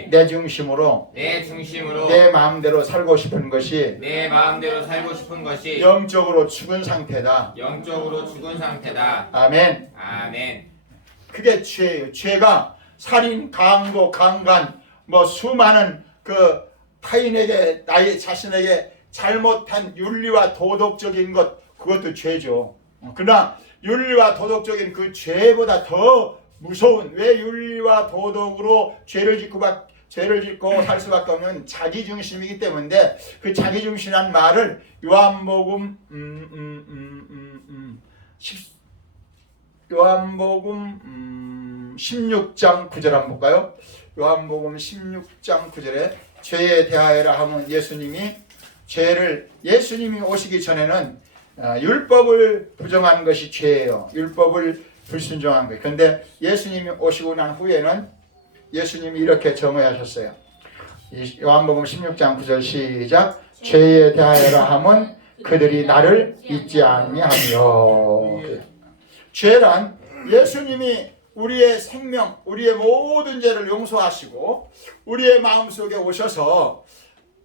내 중심으로 내 마음대로 살고 싶은 것이 영적으로 죽은 상태다. 아멘. 그게 죄예요. 죄가 살인, 강도, 강간, 수많은 그 타인에게 나의 자신에게 잘못한 윤리와 도덕적인 것 그것도 죄죠. 그러나 윤리와 도덕적인 그 죄보다 더 무서운 왜 윤리와 도덕으로 죄를 짓고 살 수밖에 없는 자기중심이기 때문에 그 자기중심이란 말을 요한복음 16장 9절 한번 볼까요? 요한복음 16장 9절에 죄에 대하여라 하면 예수님이 오시기 전에는 율법을 부정한 것이 죄예요. 율법을 불순종한 거예요. 그런데 예수님이 오시고 난 후에는 예수님이 이렇게 정의하셨어요. 요한복음 16장 9절 시작. 죄에 대하여라 하면 그들이 나를 잊지 아니하며. 죄란 예수님이 우리의 생명, 우리의 모든 죄를 용서하시고 우리의 마음속에 오셔서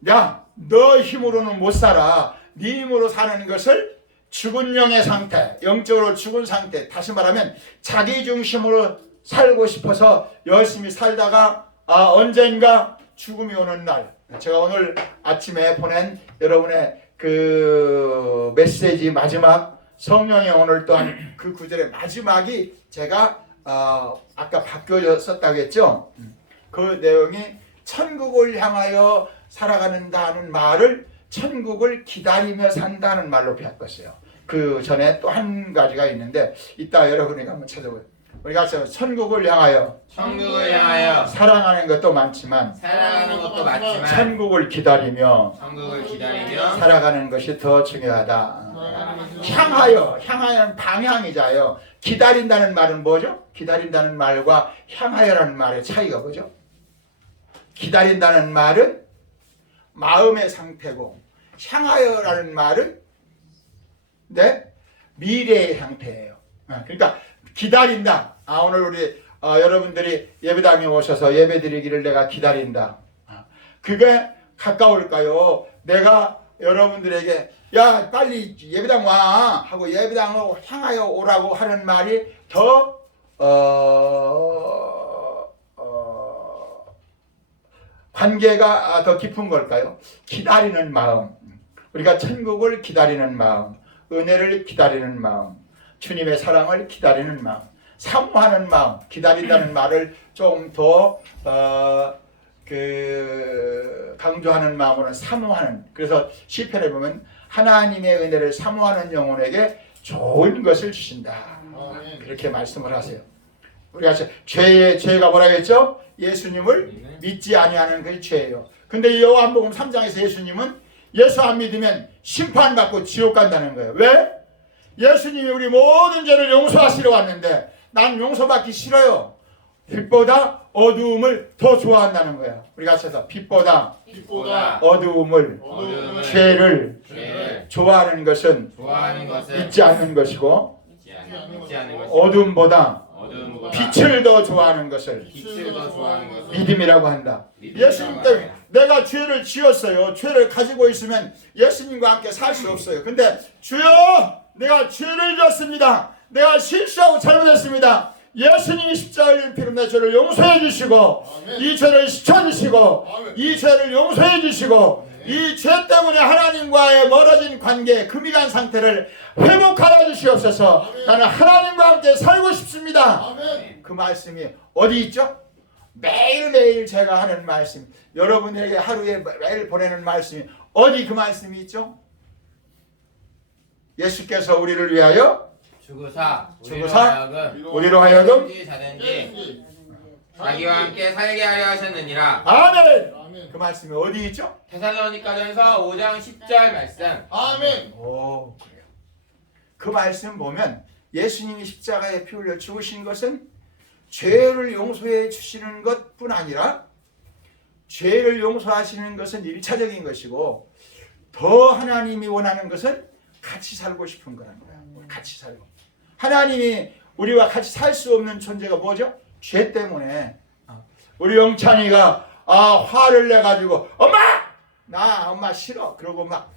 야, 너 힘으로는 못 살아. 네 힘으로 사는 것을 죽은 영의 상태, 영적으로 죽은 상태, 다시 말하면 자기 중심으로 살고 싶어서 열심히 살다가 언젠가 죽음이 오는 날, 제가 오늘 아침에 보낸 여러분의 그 메시지 마지막, 성령의 오늘 또한 그 구절의 마지막이 제가 아까 바뀌어졌었다고 했죠. 그 내용이 천국을 향하여 살아가는다는 말을 천국을 기다리며 산다는 말로 바꿨어요. 그 전에 또 한 가지가 있는데 이따 여러분이 한번 찾아보세요. 우리가 천국을 향하여 사랑하는 것도 많지만 사랑하는 것도 맞지만 천국을 기다리며 살아가는 것이 더 중요하다. 향하여는 방향이자요. 기다린다는 말은 뭐죠? 기다린다는 말과 향하여라는 말의 차이가 뭐죠? 기다린다는 말은 마음의 상태고 향하여라는 말은 미래의 상태예요. 그러니까 기다린다. 오늘 우리 여러분들이 예배당에 오셔서 예배드리기를 내가 기다린다. 그게 가까울까요? 내가 여러분들에게 야 빨리 예배당 와 하고 예배당으로 향하여 오라고 하는 말이 더 관계가 더 깊은 걸까요? 기다리는 마음, 우리가 천국을 기다리는 마음, 은혜를 기다리는 마음, 주님의 사랑을 기다리는 마음, 사모하는 마음, 기다린다는 말을 좀 더 강조하는 마음으로는 사모하는. 그래서 시편에 보면 하나님의 은혜를 사모하는 영혼에게 좋은 것을 주신다. 그렇게 말씀을 하세요. 우리가 죄가 뭐라고 했죠? 예수님을 믿지 아니하는 것이 죄예요. 근데 요한복음 3장에서 예수님은 예수 안 믿으면 심판받고 지옥 간다는 거예요. 왜? 예수님이 우리 모든 죄를 용서하시러 왔는데 난 용서받기 싫어요. 빛보다 어두움을 더 좋아한다는 거야. 우리가 해서 빛보다 어두움을 죄를 좋아하는 것은 잊지 않는 것이고 어두움보다 빛을 더 좋아하는 것을 믿음이라고 한다. 예수님 때문에 내가 죄를 지었어요. 죄를 가지고 있으면 예수님과 함께 살 수 없어요. 근데 주여 내가 죄를 지었습니다. 내가 실수하고 잘못했습니다. 예수님이 십자가를 피로 내 죄를 용서해 주시고 이 죄를 씻어주시고 이 죄를 용서해 주시고 이 죄 때문에 하나님과의 멀어진 관계, 금이간 상태를 회복하여 주시옵소서. 나는 하나님과 함께 살고 싶습니다. 그 말씀이 어디 있죠? 매일매일 제가 하는 말씀, 여러분에게 하루에 매일 보내는 말씀이 어디 그 말씀이 있죠? 예수께서 우리를 위하여 주구사 우리로 하여금 자든지 자기와 함께 살게 하려 하셨느니라. 아멘. 그 말씀이 어디 있죠? 데살로니가전서 5장 10절 말씀. 아멘. 오, 그래요. 그 말씀 보면 예수님이 십자가에 피 흘려 죽으신 것은 죄를 용서해 주시는 것뿐 아니라 죄를 용서하시는 것은 1차적인 것이고 더 하나님이 원하는 것은 같이 살고 싶은 거라는 거야. 같이 살고. 하나님이 우리와 같이 살 수 없는 존재가 뭐죠? 죄 때문에. 우리 영찬이가 화를 내가지고 엄마 싫어. 그러고 막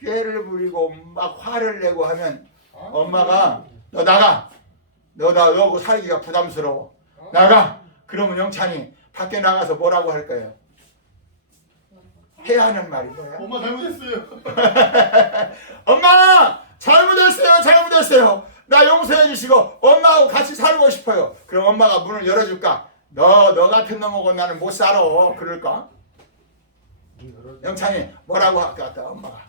꾀를 부리고 막 화를 내고 하면 엄마가 너 나가. 너하고 살기가 부담스러워. 나가. 그러면 영찬이 밖에 나가서 뭐라고 할 거예요? 해야 하는 말이 뭐야? 엄마 잘못했어요. 엄마 잘못했어요. 나 용서해 주시고 엄마하고 같이 살고 싶어요. 그럼 엄마가 문을 열어줄까? 너 같은 놈하고 나는 못 살아. 그럴까? 영찬이 뭐라고 할까? 엄마가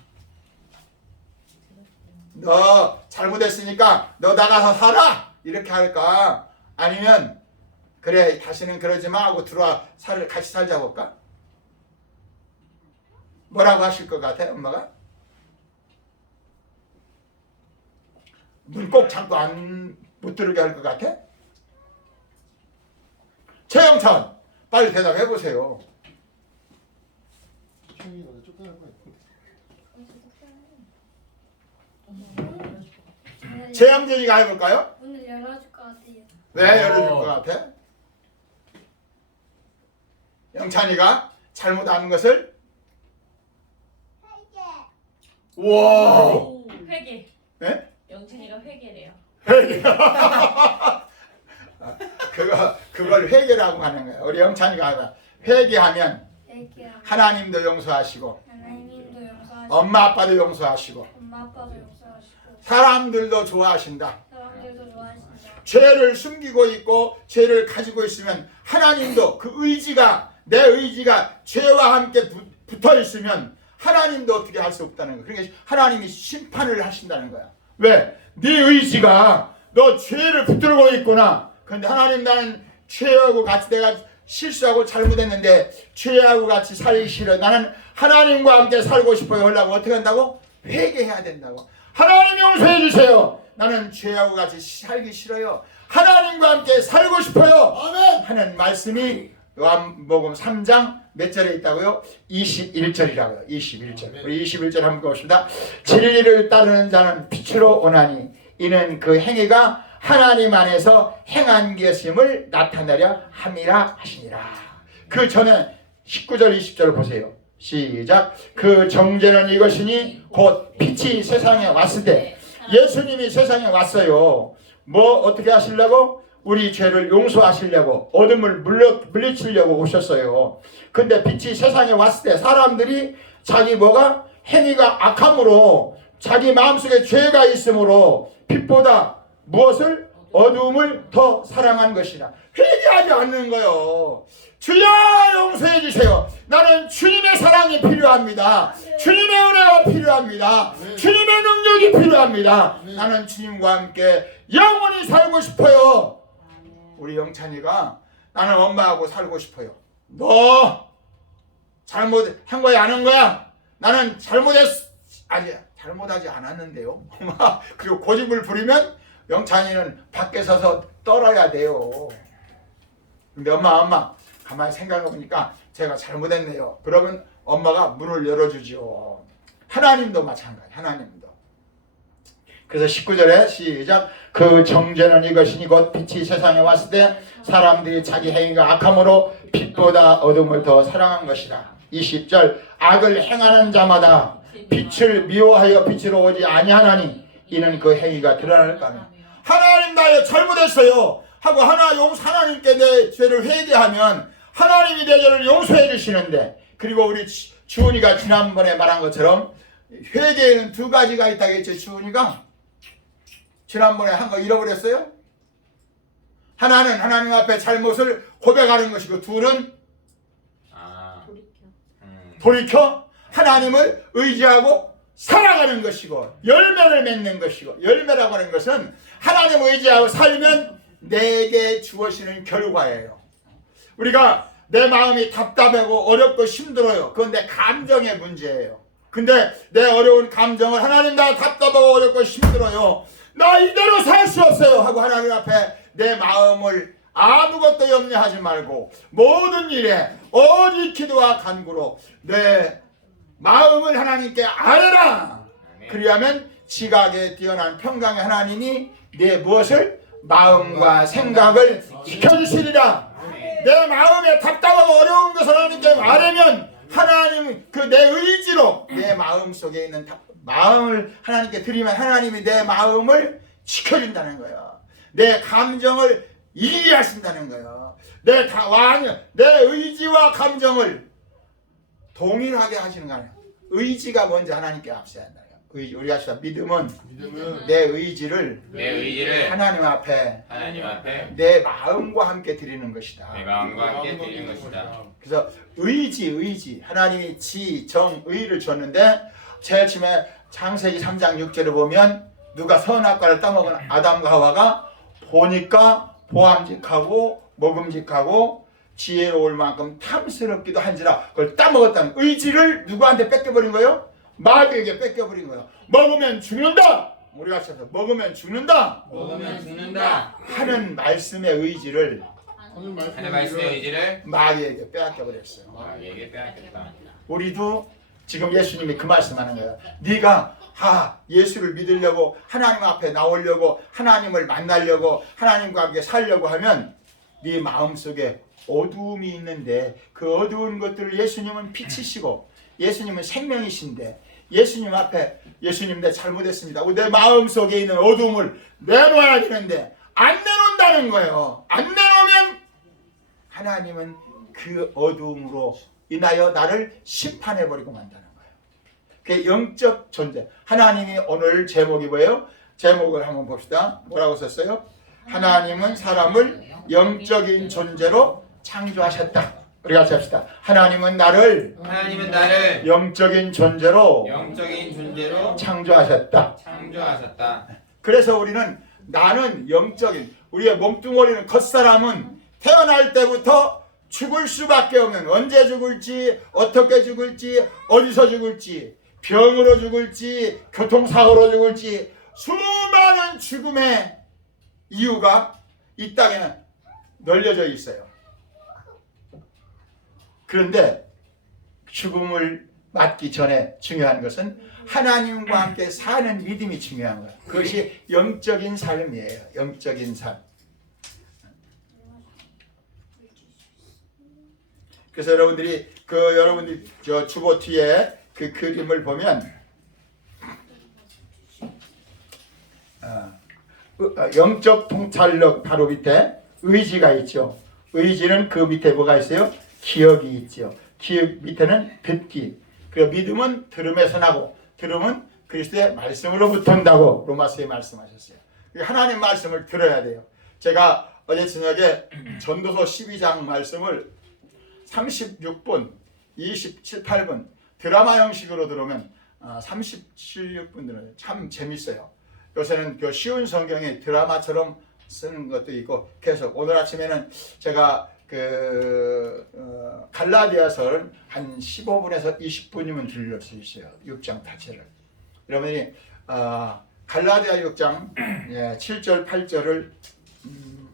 너 잘못했으니까 너 나가서 살아. 이렇게 할까? 아니면 그래 다시는 그러지 마 하고 들어와 같이 살자고 할까? 뭐라고 하실 것 같아 엄마가? 문 꼭 잠고 못 들게 할 것 같아? 최영찬 빨리 대답해 보세요. 최영진이가 해볼까요? 문을 열어줄 것 같아요. 왜 열어줄 것 같아? 영찬이가 잘못한 것을 와. 회개. 네? 영진이가 회개래요. 그걸 회개라고 하는 거예요. 우리 영찬이가 회개하면 애기야. 하나님도 용서하시고 하나님도 용서하시고 엄마 아빠도 용서하시고 엄마 아빠도 용서하시고 사람들도 좋아하신다. 사람들도 좋아하신다. 죄를 숨기고 있고 죄를 가지고 있으면 하나님도 그 의지가 내 의지가 죄와 함께 붙어 있으면 하나님도 어떻게 할 수 없다는 거야. 그러니까 하나님이 심판을 하신다는 거야. 왜? 네 의지가 너 죄를 붙들고 있구나. 그런데 하나님 나는 죄하고 같이 내가 실수하고 잘못했는데 죄하고 같이 살기 싫어. 나는 하나님과 함께 살고 싶어요. 하려고 어떻게 한다고? 회개해야 된다고. 하나님 용서해 주세요. 나는 죄하고 같이 살기 싫어요. 하나님과 함께 살고 싶어요. 아멘. 하는 말씀이 요한복음 3장 몇 절에 있다고요? 21절이라고요. 21절. 우리 21절 한번 보겠습니다. 진리를 따르는 자는 빛으로 오나니 이는 그 행위가 하나님 안에서 행한 것임을 나타내려 함이라 하시니라. 그 전에 19절 20절을 보세요. 시작. 그 정죄는 이것이니 곧 빛이 세상에 왔을 때 예수님이 세상에 왔어요. 뭐 어떻게 하시려고? 우리 죄를 용서하시려고 어둠을 물리치려고 오셨어요. 근데 빛이 세상에 왔을 때 사람들이 자기 뭐가 행위가 악함으로 자기 마음속에 죄가 있으므로 빛보다 무엇을? 어둠을 더 사랑한 것이라. 회개하지 않는 거요. 주여 용서해 주세요. 나는 주님의 사랑이 필요합니다. 주님의 은혜가 필요합니다. 주님의 능력이 필요합니다. 나는 주님과 함께 영원히 살고 싶어요. 우리 영찬이가 나는 엄마하고 살고 싶어요. 너 잘못한 거야 안 한 거야? 나는 잘못하지 않았는데요. 그리고 고집을 부리면 영찬이는 밖에 서서 떨어야 돼요. 근데 엄마 가만히 생각해 보니까 제가 잘못했네요. 그러면 엄마가 문을 열어주죠. 하나님도 마찬가지. 하나님도. 그래서 19절에 시작. 그 정죄는 이것이니 곧 빛이 세상에 왔을 때 사람들이 자기 행위가 악함으로 빛보다 어둠을 더 사랑한 것이라. 20절. 악을 행하는 자마다 빛을 미워하여 빛으로 오지 아니하나니 이는 그 행위가 드러날까 하며. 하나님 나 잘못했어요 하고 하나님께 내 죄를 회개하면 하나님이 내 죄를 용서해 주시는데, 그리고 우리 주은이가 지난번에 말한 것처럼 회개에는 두 가지가 있다겠죠. 주은이가 지난번에 한 거 잃어버렸어요. 하나는 하나님 앞에 잘못을 고백하는 것이고, 둘은 돌이켜 하나님을 의지하고 살아가는 것이고, 열매를 맺는 것이고, 열매라고 하는 것은 하나님을 의지하고 살면 내게 주어지는 결과예요. 우리가 내 마음이 답답하고 어렵고 힘들어요. 그건 내 감정의 문제예요. 근데 내 어려운 감정을 하나님 나 답답하고 어렵고 힘들어요. 나 이대로 살 수 없어요 하고 하나님 앞에 내 마음을 아무것도 염려하지 말고 모든 일에 오직 기도와 간구로 내 마음을 하나님께 아뢰라. 그리하면 지각에 뛰어난 평강의 하나님이 내 무엇을? 마음과 생각을 지켜주시리라. 내 마음에 답답하고 어려운 것을 하나님께 말하면 하나님 그 내 의지로 내 마음 속에 있는 마음을 하나님께 드리면 하나님이 내 마음을 지켜준다는 거예요. 내 감정을 이기게 하신다는 거예요. 내 의지와 감정을 동일하게 하시는 거 아니에요. 의지가 먼저 하나님께 앞서야 한다. 우리가 믿음은 내 의지를 하나님 앞에 내 마음과 함께 드리는 것이다. 그래서 의지 하나님이 지, 정, 의를 줬는데 제일 처음에 창세기 3장 6절을 보면 누가 선악과를 따먹은 아담과 하와가 보니까 보암직하고 먹음직하고 지혜로울 만큼 탐스럽기도 한지라 그걸 따먹었다는 의지를 누구한테 뺏겨버린 거예요? 마귀에게 뺏겨버린 거예요. 먹으면 죽는다. 우리가 쳐서 먹으면 죽는다 하는 말씀의 의지를 마귀에게 빼앗겨버렸어요. 우리도 지금 예수님이 그 말씀하는 거예요. 네가 예수를 믿으려고 하나님 앞에 나오려고 하나님을 만나려고 하나님과 함께 살려고 하면 네 마음속에 어두움이 있는데 그 어두운 것들을 예수님은 빛이시고 예수님은 생명이신데 예수님 앞에 예수님 내 잘못했습니다. 내 마음속에 있는 어둠을 내놓아야 되는데 안 내놓는다는 거예요. 안 내놓으면 하나님은 그 어둠으로 인하여 나를 심판해버리고 만다는 거예요. 그게 영적 존재. 하나님이 오늘 제목이 뭐예요? 제목을 한번 봅시다. 뭐라고 썼어요? 하나님은 사람을 영적인 존재로 창조하셨다. 우리 같이 합시다. 하나님은 나를 영적인 존재로 창조하셨다. 그래서 우리는 나는 영적인 우리의 몸뚱어리는 겉사람은 태어날 때부터 죽을 수밖에 없는 언제 죽을지 어떻게 죽을지 어디서 죽을지 병으로 죽을지 교통사고로 죽을지 수많은 죽음의 이유가 이 땅에 널려져 있어요. 그런데 죽음을 맞기 전에 중요한 것은 하나님과 함께 사는 믿음이 중요한 거예요. 그것이 영적인 삶이에요. 영적인 삶. 그래서 여러분들이 저 주보 뒤에 그 그림을 보면 영적 통찰력 바로 밑에 의지가 있죠. 의지는 그 밑에 뭐가 있어요? 기억이 있죠. 기억 밑에는 듣기. 그리고 믿음은 들음에서 나고 들음은 그리스도의 말씀으로부터 온다고 로마서에 말씀하셨어요. 하나님 말씀을 들어야 돼요. 제가 어제 저녁에 전도서 12장 말씀을 36분, 27, 8분 드라마 형식으로 들으면 37분 들어요. 참 재밌어요. 요새는 그 쉬운 성경이 드라마처럼 쓰는 것도 있고 계속 오늘 아침에는 제가 갈라디아서를 한 15분에서 20분이면 들릴 수 있어요. 6장 자체를. 여러분이 갈라디아 6장 7절 8절을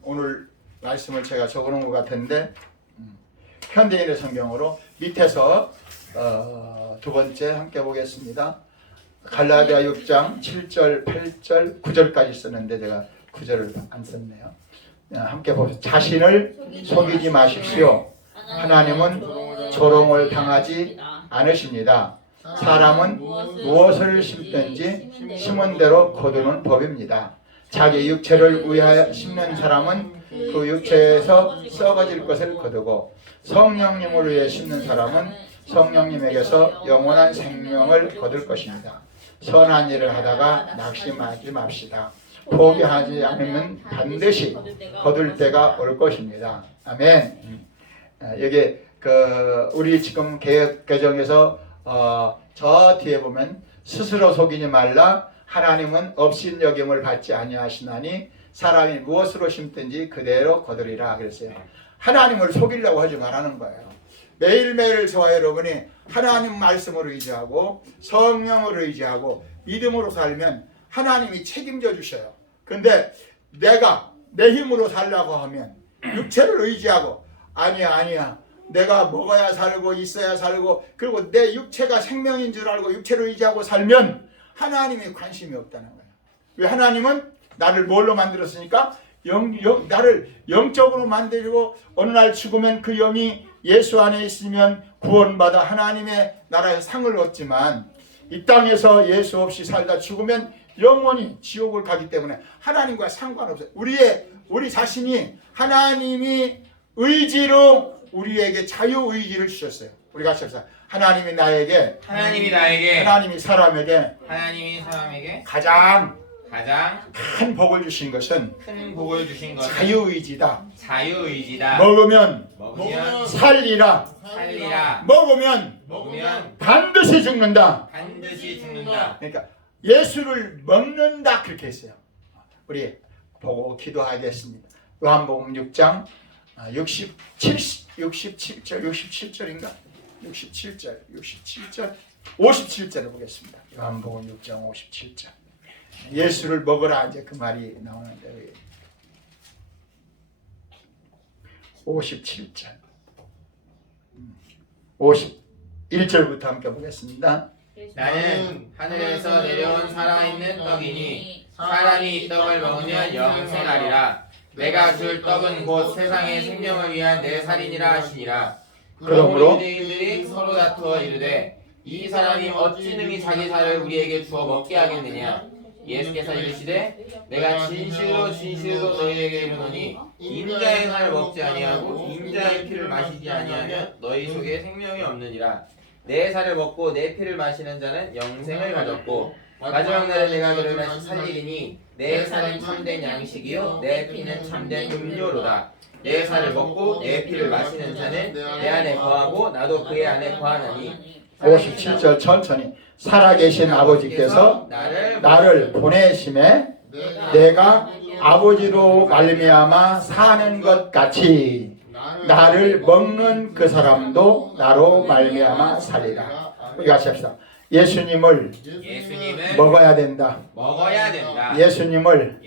오늘 말씀을 제가 적어놓은 것 같은데 현대인의 성경으로 밑에서 두 번째 함께 보겠습니다. 갈라디아 6장 7절 8절 9절까지 썼는데 제가 9절을 안 썼네요. 함께 보세요. 자신을 속이지 마십시오. 하나님은 조롱을 당하지 않으십니다. 사람은 무엇을 심든지 심은 대로 거두는 법입니다. 자기 육체를 위하여 심는 사람은 그 육체에서 썩어질 것을 거두고 성령님을 위해 심는 사람은 성령님에게서 영원한 생명을 거둘 것입니다. 선한 일을 하다가 낙심하지 맙시다. 포기하지 않으면 반드시 거둘 때가 올 것입니다. 아멘. 여기 우리 지금 개혁 개정에서 저 뒤에 보면 스스로 속이지 말라. 하나님은 업신여김을 받지 아니하시나니 사람이 무엇으로 심든지 그대로 거두리라 그랬어요. 하나님을 속이려고 하지 말라는 거예요. 매일매일 저와 여러분이 하나님 말씀을 의지하고 성령을 의지하고 믿음으로 살면 하나님이 책임져 주셔요. 그런데 내가 내 힘으로 살려고 하면 육체를 의지하고 아니야 내가 먹어야 살고 있어야 살고 그리고 내 육체가 생명인 줄 알고 육체를 의지하고 살면 하나님이 관심이 없다는 거예요. 왜? 하나님은 나를 뭘로 만들었으니까 나를 영적으로 만들고 어느 날 죽으면 그 영이 예수 안에 있으면 구원받아 하나님의 나라의 상을 얻지만 이 땅에서 예수 없이 살다 죽으면 영원히 지옥을 가기 때문에 하나님과 상관없어요. 우리 자신이 하나님이 의지로 우리에게 자유의지를 주셨어요. 우리 같이 합시다. 하나님이 나에게 하나님이 사람에게 가장 큰 복을 주신 것은 자유의지다. 먹으면 살리라. 먹으면 반드시 죽는다. 그러니까 예수를 먹는다 그렇게 했어요. 우리 보고 기도하겠습니다. 요한복음 6장 67절인가? 57절을 보겠습니다. 요한복음 6장 57절. 예수를 먹으라 이제 그 말이 나오는데 57절 51절부터 함께 보겠습니다. 나는 하늘에서 내려온 살아있는 떡이니 사람이 이 떡을 먹으면 영생하리라. 내가 줄 떡은 곧 세상의 생명을 위한 내 살이니라 하시니라. 그러므로 유대인들이 서로 다투어 이르되 이 사람이 어찌 능히 자기 살을 우리에게 주어 먹게 하겠느냐. 예수께서 이르시되 내가 진실로 진실로 너희에게 이르노니 인자의 살을 먹지 아니하고 인자의 피를 마시지 아니하면 너희 속에 생명이 없느니라. 내 살을 먹고 내 피를 마시는 자는 영생을 가졌고 마지막 날에 내가 그를 다시 살리리니 내 살은 참된 양식이요 내 피는 참된 음료로다. 내 살을 먹고 내 피를 마시는 자는 내 안에 거하고 나도 그의 안에 거하나니 57절 천천히. 살아계신 아버지께서 나를 보내심에 내가 아버지로 말미암아 사는 것 같이 나를 먹는 그 사람도 나로 말미암아 살리라. 우리 같이 합시다. 예수님을 먹어야 된다. 먹어야 된다. 예수님을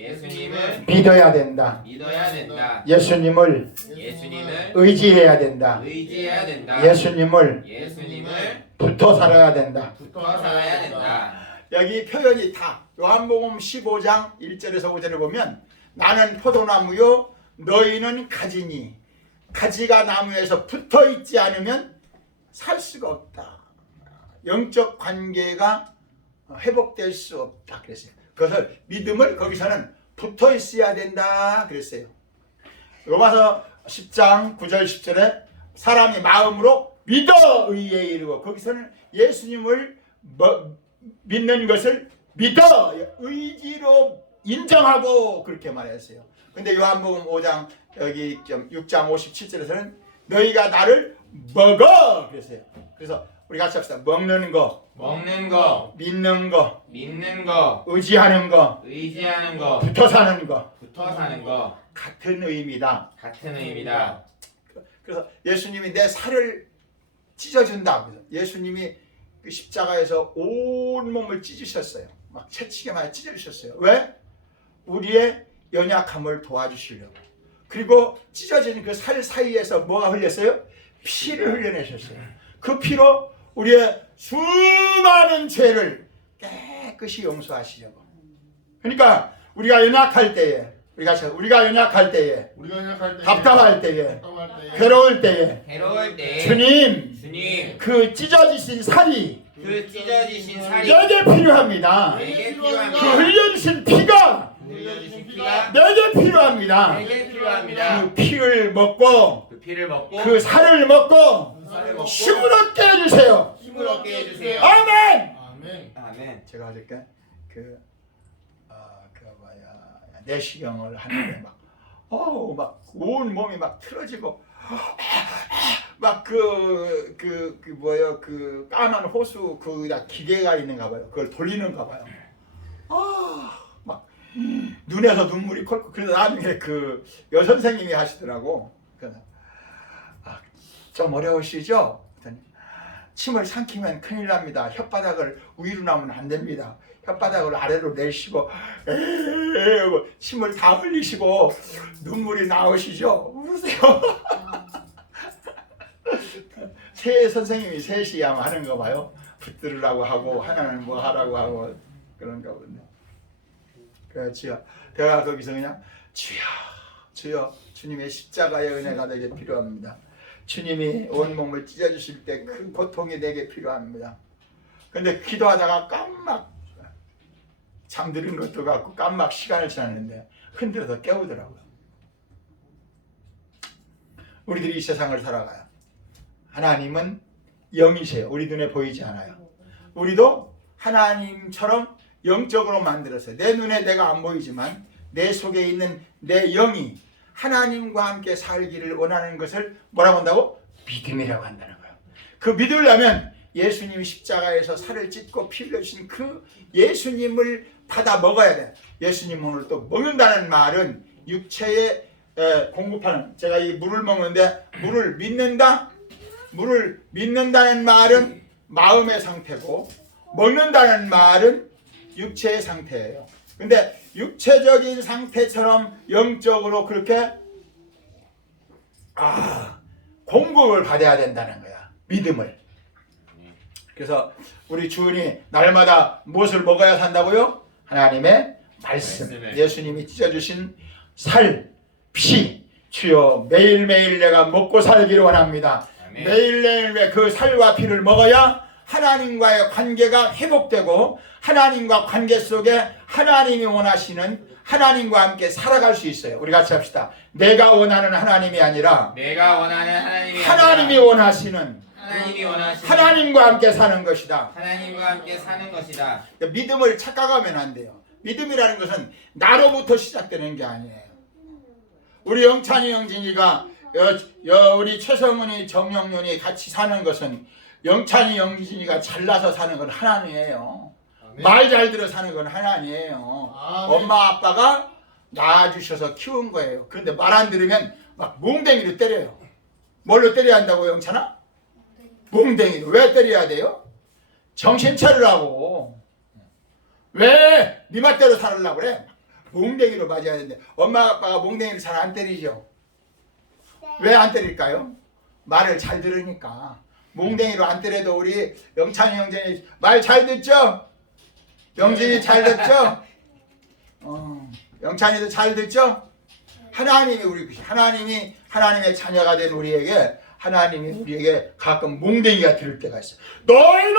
믿어야 된다. 믿어야 된다. 예수님을 의지해야 된다. 의지해야 된다. 예수님을 예수님을 붙어 살아야 된다. 붙어 살아야 된다. 여기 표현이 다 요한복음 15장 1절에서 5절을 보면 나는 포도나무요 너희는 가지니 가지가 나무에서 붙어 있지 않으면 살 수가 없다. 영적 관계가 회복될 수 없다 그랬어요. 그것을 믿음을 거기서는 붙어 있어야 된다 그랬어요. 로마서 10장 9절 10절에 사람이 마음으로 믿어 의에 이르고 거기서는 예수님을 믿는 것을 믿어 의지로 인정하고 그렇게 말했어요. 근데 요한복음 5장 여기 6장 57절에서는 너희가 나를 먹어 그랬어요. 그래서 우리 같이 합시다. 먹는 거, 믿는 거, 의지하는 거, 붙어 사는 거, 같은 의미다. 그래서 예수님이 내 살을 찢어준다. 그래서 예수님이 그 십자가에서 온 몸을 찢으셨어요. 막 채찍에 많이 찢어주셨어요. 왜? 우리의 연약함을 도와주시려고. 그리고 찢어진 그 살 사이에서 뭐가 흘렸어요? 피를 흘려내셨어요. 그 피로 우리의 수많은 죄를 깨끗이 용서하시려고. 그러니까 우리가 연약할 때에 우리가 연약할 때에 답답할 때에 괴로울 때에 주님 그 찢어지신 살이 내게 필요합니다. 그 흘려주신 피가 내게 필요합니다. 그 피를 먹고 그 살을 먹고 힘을 얻게 해주세요. 아멘. 제가 어저께 내시경을 하는데 막 온 몸이 막 틀어지고 막 그 까만 호수 그 기계가 있는가 봐요. 그걸 돌리는가 봐요. 막 눈에서 눈물이 콜콜. 그래서 나중에 그 여선생님이 하시더라고. 그래서 좀 어려우시죠? 침을 삼키면 큰일 납니다. 혓바닥을 위로 나오면 안 됩니다. 혓바닥을 아래로 내쉬고 침을 다 흘리시고 눈물이 나오시죠? 우세요. 새 선생님이 셋이 아마 하는 거 봐요. 붙들으라고 하고 하나는 뭐 하라고 하고 그런가 보네. 그렇지요. 내가 거기서 그냥 주여 주님의 십자가의 은혜가 내게 필요합니다. 주님이 온몸을 찢어주실 때 그 고통이 내게 필요합니다. 근데 기도하다가 깜막 잠드는 것도 같고 깜막 시간을 지났는데 흔들어서 깨우더라고요. 우리들이 이 세상을 살아가요. 하나님은 영이세요. 우리 눈에 보이지 않아요. 우리도 하나님처럼 영적으로 만들었어요. 내 눈에 내가 안 보이지만 내 속에 있는 내 영이 하나님과 함께 살기를 원하는 것을 뭐라고 한다고? 믿음이라고 한다는 거예요. 그 믿으려면 예수님이 십자가에서 살을 찢고 피 흘려주신 그 예수님을 받아 먹어야 돼. 예수님 오늘 또 먹는다는 말은 육체에 공급하는, 제가 이 물을 먹는데 물을 믿는다? 물을 믿는다는 말은 마음의 상태고 먹는다는 말은 육체의 상태예요. 근데 육체적인 상태처럼 영적으로 그렇게 공급을 받아야 된다는 거야. 믿음을. 그래서 우리 주은이 날마다 무엇을 먹어야 산다고요? 하나님의 말씀. 예수님이 찢어주신 살, 피. 주여 매일매일 내가 먹고 살기를 원합니다. 매일매일 그 살과 피를 먹어야 하나님과의 관계가 회복되고 하나님과 관계 속에 하나님이 원하시는 하나님과 함께 살아갈 수 있어요. 우리 같이 합시다. 내가 원하는 하나님이 아니라 내가 원하는 하나님이 하나님이 아니라 원하시는 하나님이 원하시는 하나님과 함께 사는 것이다. 하나님과 함께 사는 것이다. 믿음을 착각하면 안 돼요. 믿음이라는 것은 나로부터 시작되는 게 아니에요. 우리 영찬이 영진이가 우리 최성은이 정영윤이 같이 사는 것은 영찬이 영진이가 잘나서 사는 건 하나님이에요. 아멘. 말 잘 들어 사는 건 하나님이에요. 아멘. 엄마 아빠가 낳아주셔서 키운 거예요. 그런데 말 안 들으면 막 몽댕이로 때려요. 뭘로 때려야 한다고 영찬아? 몽댕이로. 왜 때려야 돼요? 정신 차리라고. 왜 네 맛대로 살으려고 그래? 몽댕이로 맞아야 되는데 엄마 아빠가 몽댕이를 잘 안 때리죠. 왜 안 때릴까요? 말을 잘 들으니까. 몽댕이로 안 때려도 우리 영찬이 영진이 말 잘 듣죠? 영진이 잘 듣죠? 영찬이도 잘 듣죠? 하나님이 하나님의 자녀가 된 우리에게 하나님이 우리에게 가끔 몽댕이가 들을 때가 있어요. 너희는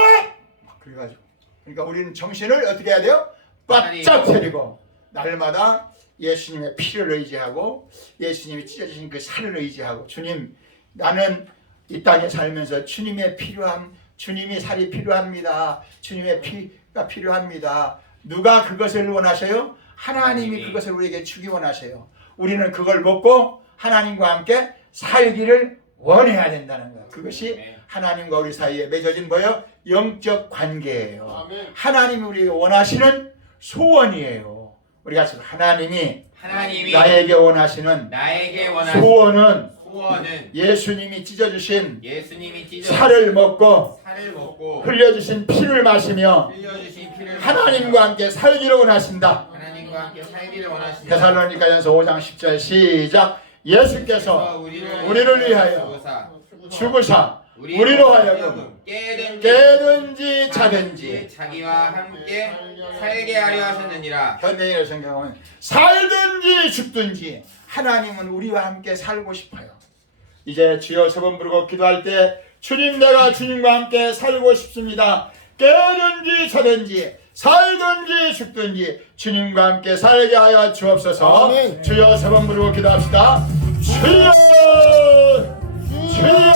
그래가지고 그러니까 우리는 정신을 어떻게 해야 돼요? 바짝 차리고 날마다 예수님의 피를 의지하고 예수님이 찢어주신 그 살을 의지하고 주님 나는 이 땅에 살면서 주님의 필요함 주님이 살이 필요합니다. 주님의 피가 필요합니다. 누가 그것을 원하셔요? 하나님이 그것을 우리에게 주기 원하셔요. 우리는 그걸 먹고 하나님과 함께 살기를 원해야 된다는 거예요. 그것이 하나님과 우리 사이에 맺어진 뭐예요? 영적 관계예요. 아멘. 하나님이 우리에게 원하시는 소원이에요. 우리 같이 하나님이 나에게 원하시는 소원은 예수님이 찢어주신 살을 먹고 흘려주신 피를 마시며 하나님과 함께 살기를 원하신다. 데살로니가전서 5장 10절 시작. 예수께서 우리를 위하여 죽으사 우리로 하여금 깨든지 자든지 자기와 함께 살게 하려 하셨느니라. 현대인의 성경은 살든지 죽든지 하나님은 우리와 함께 살고 싶어요. 이제 주여 세 번 부르고 기도할 때 주님 내가 주님과 함께 살고 싶습니다. 깨든지 자든지 살든지 죽든지 주님과 함께 살게 하여 주옵소서. 아멘. 주여 세 번 부르고 기도합시다. 주여 주여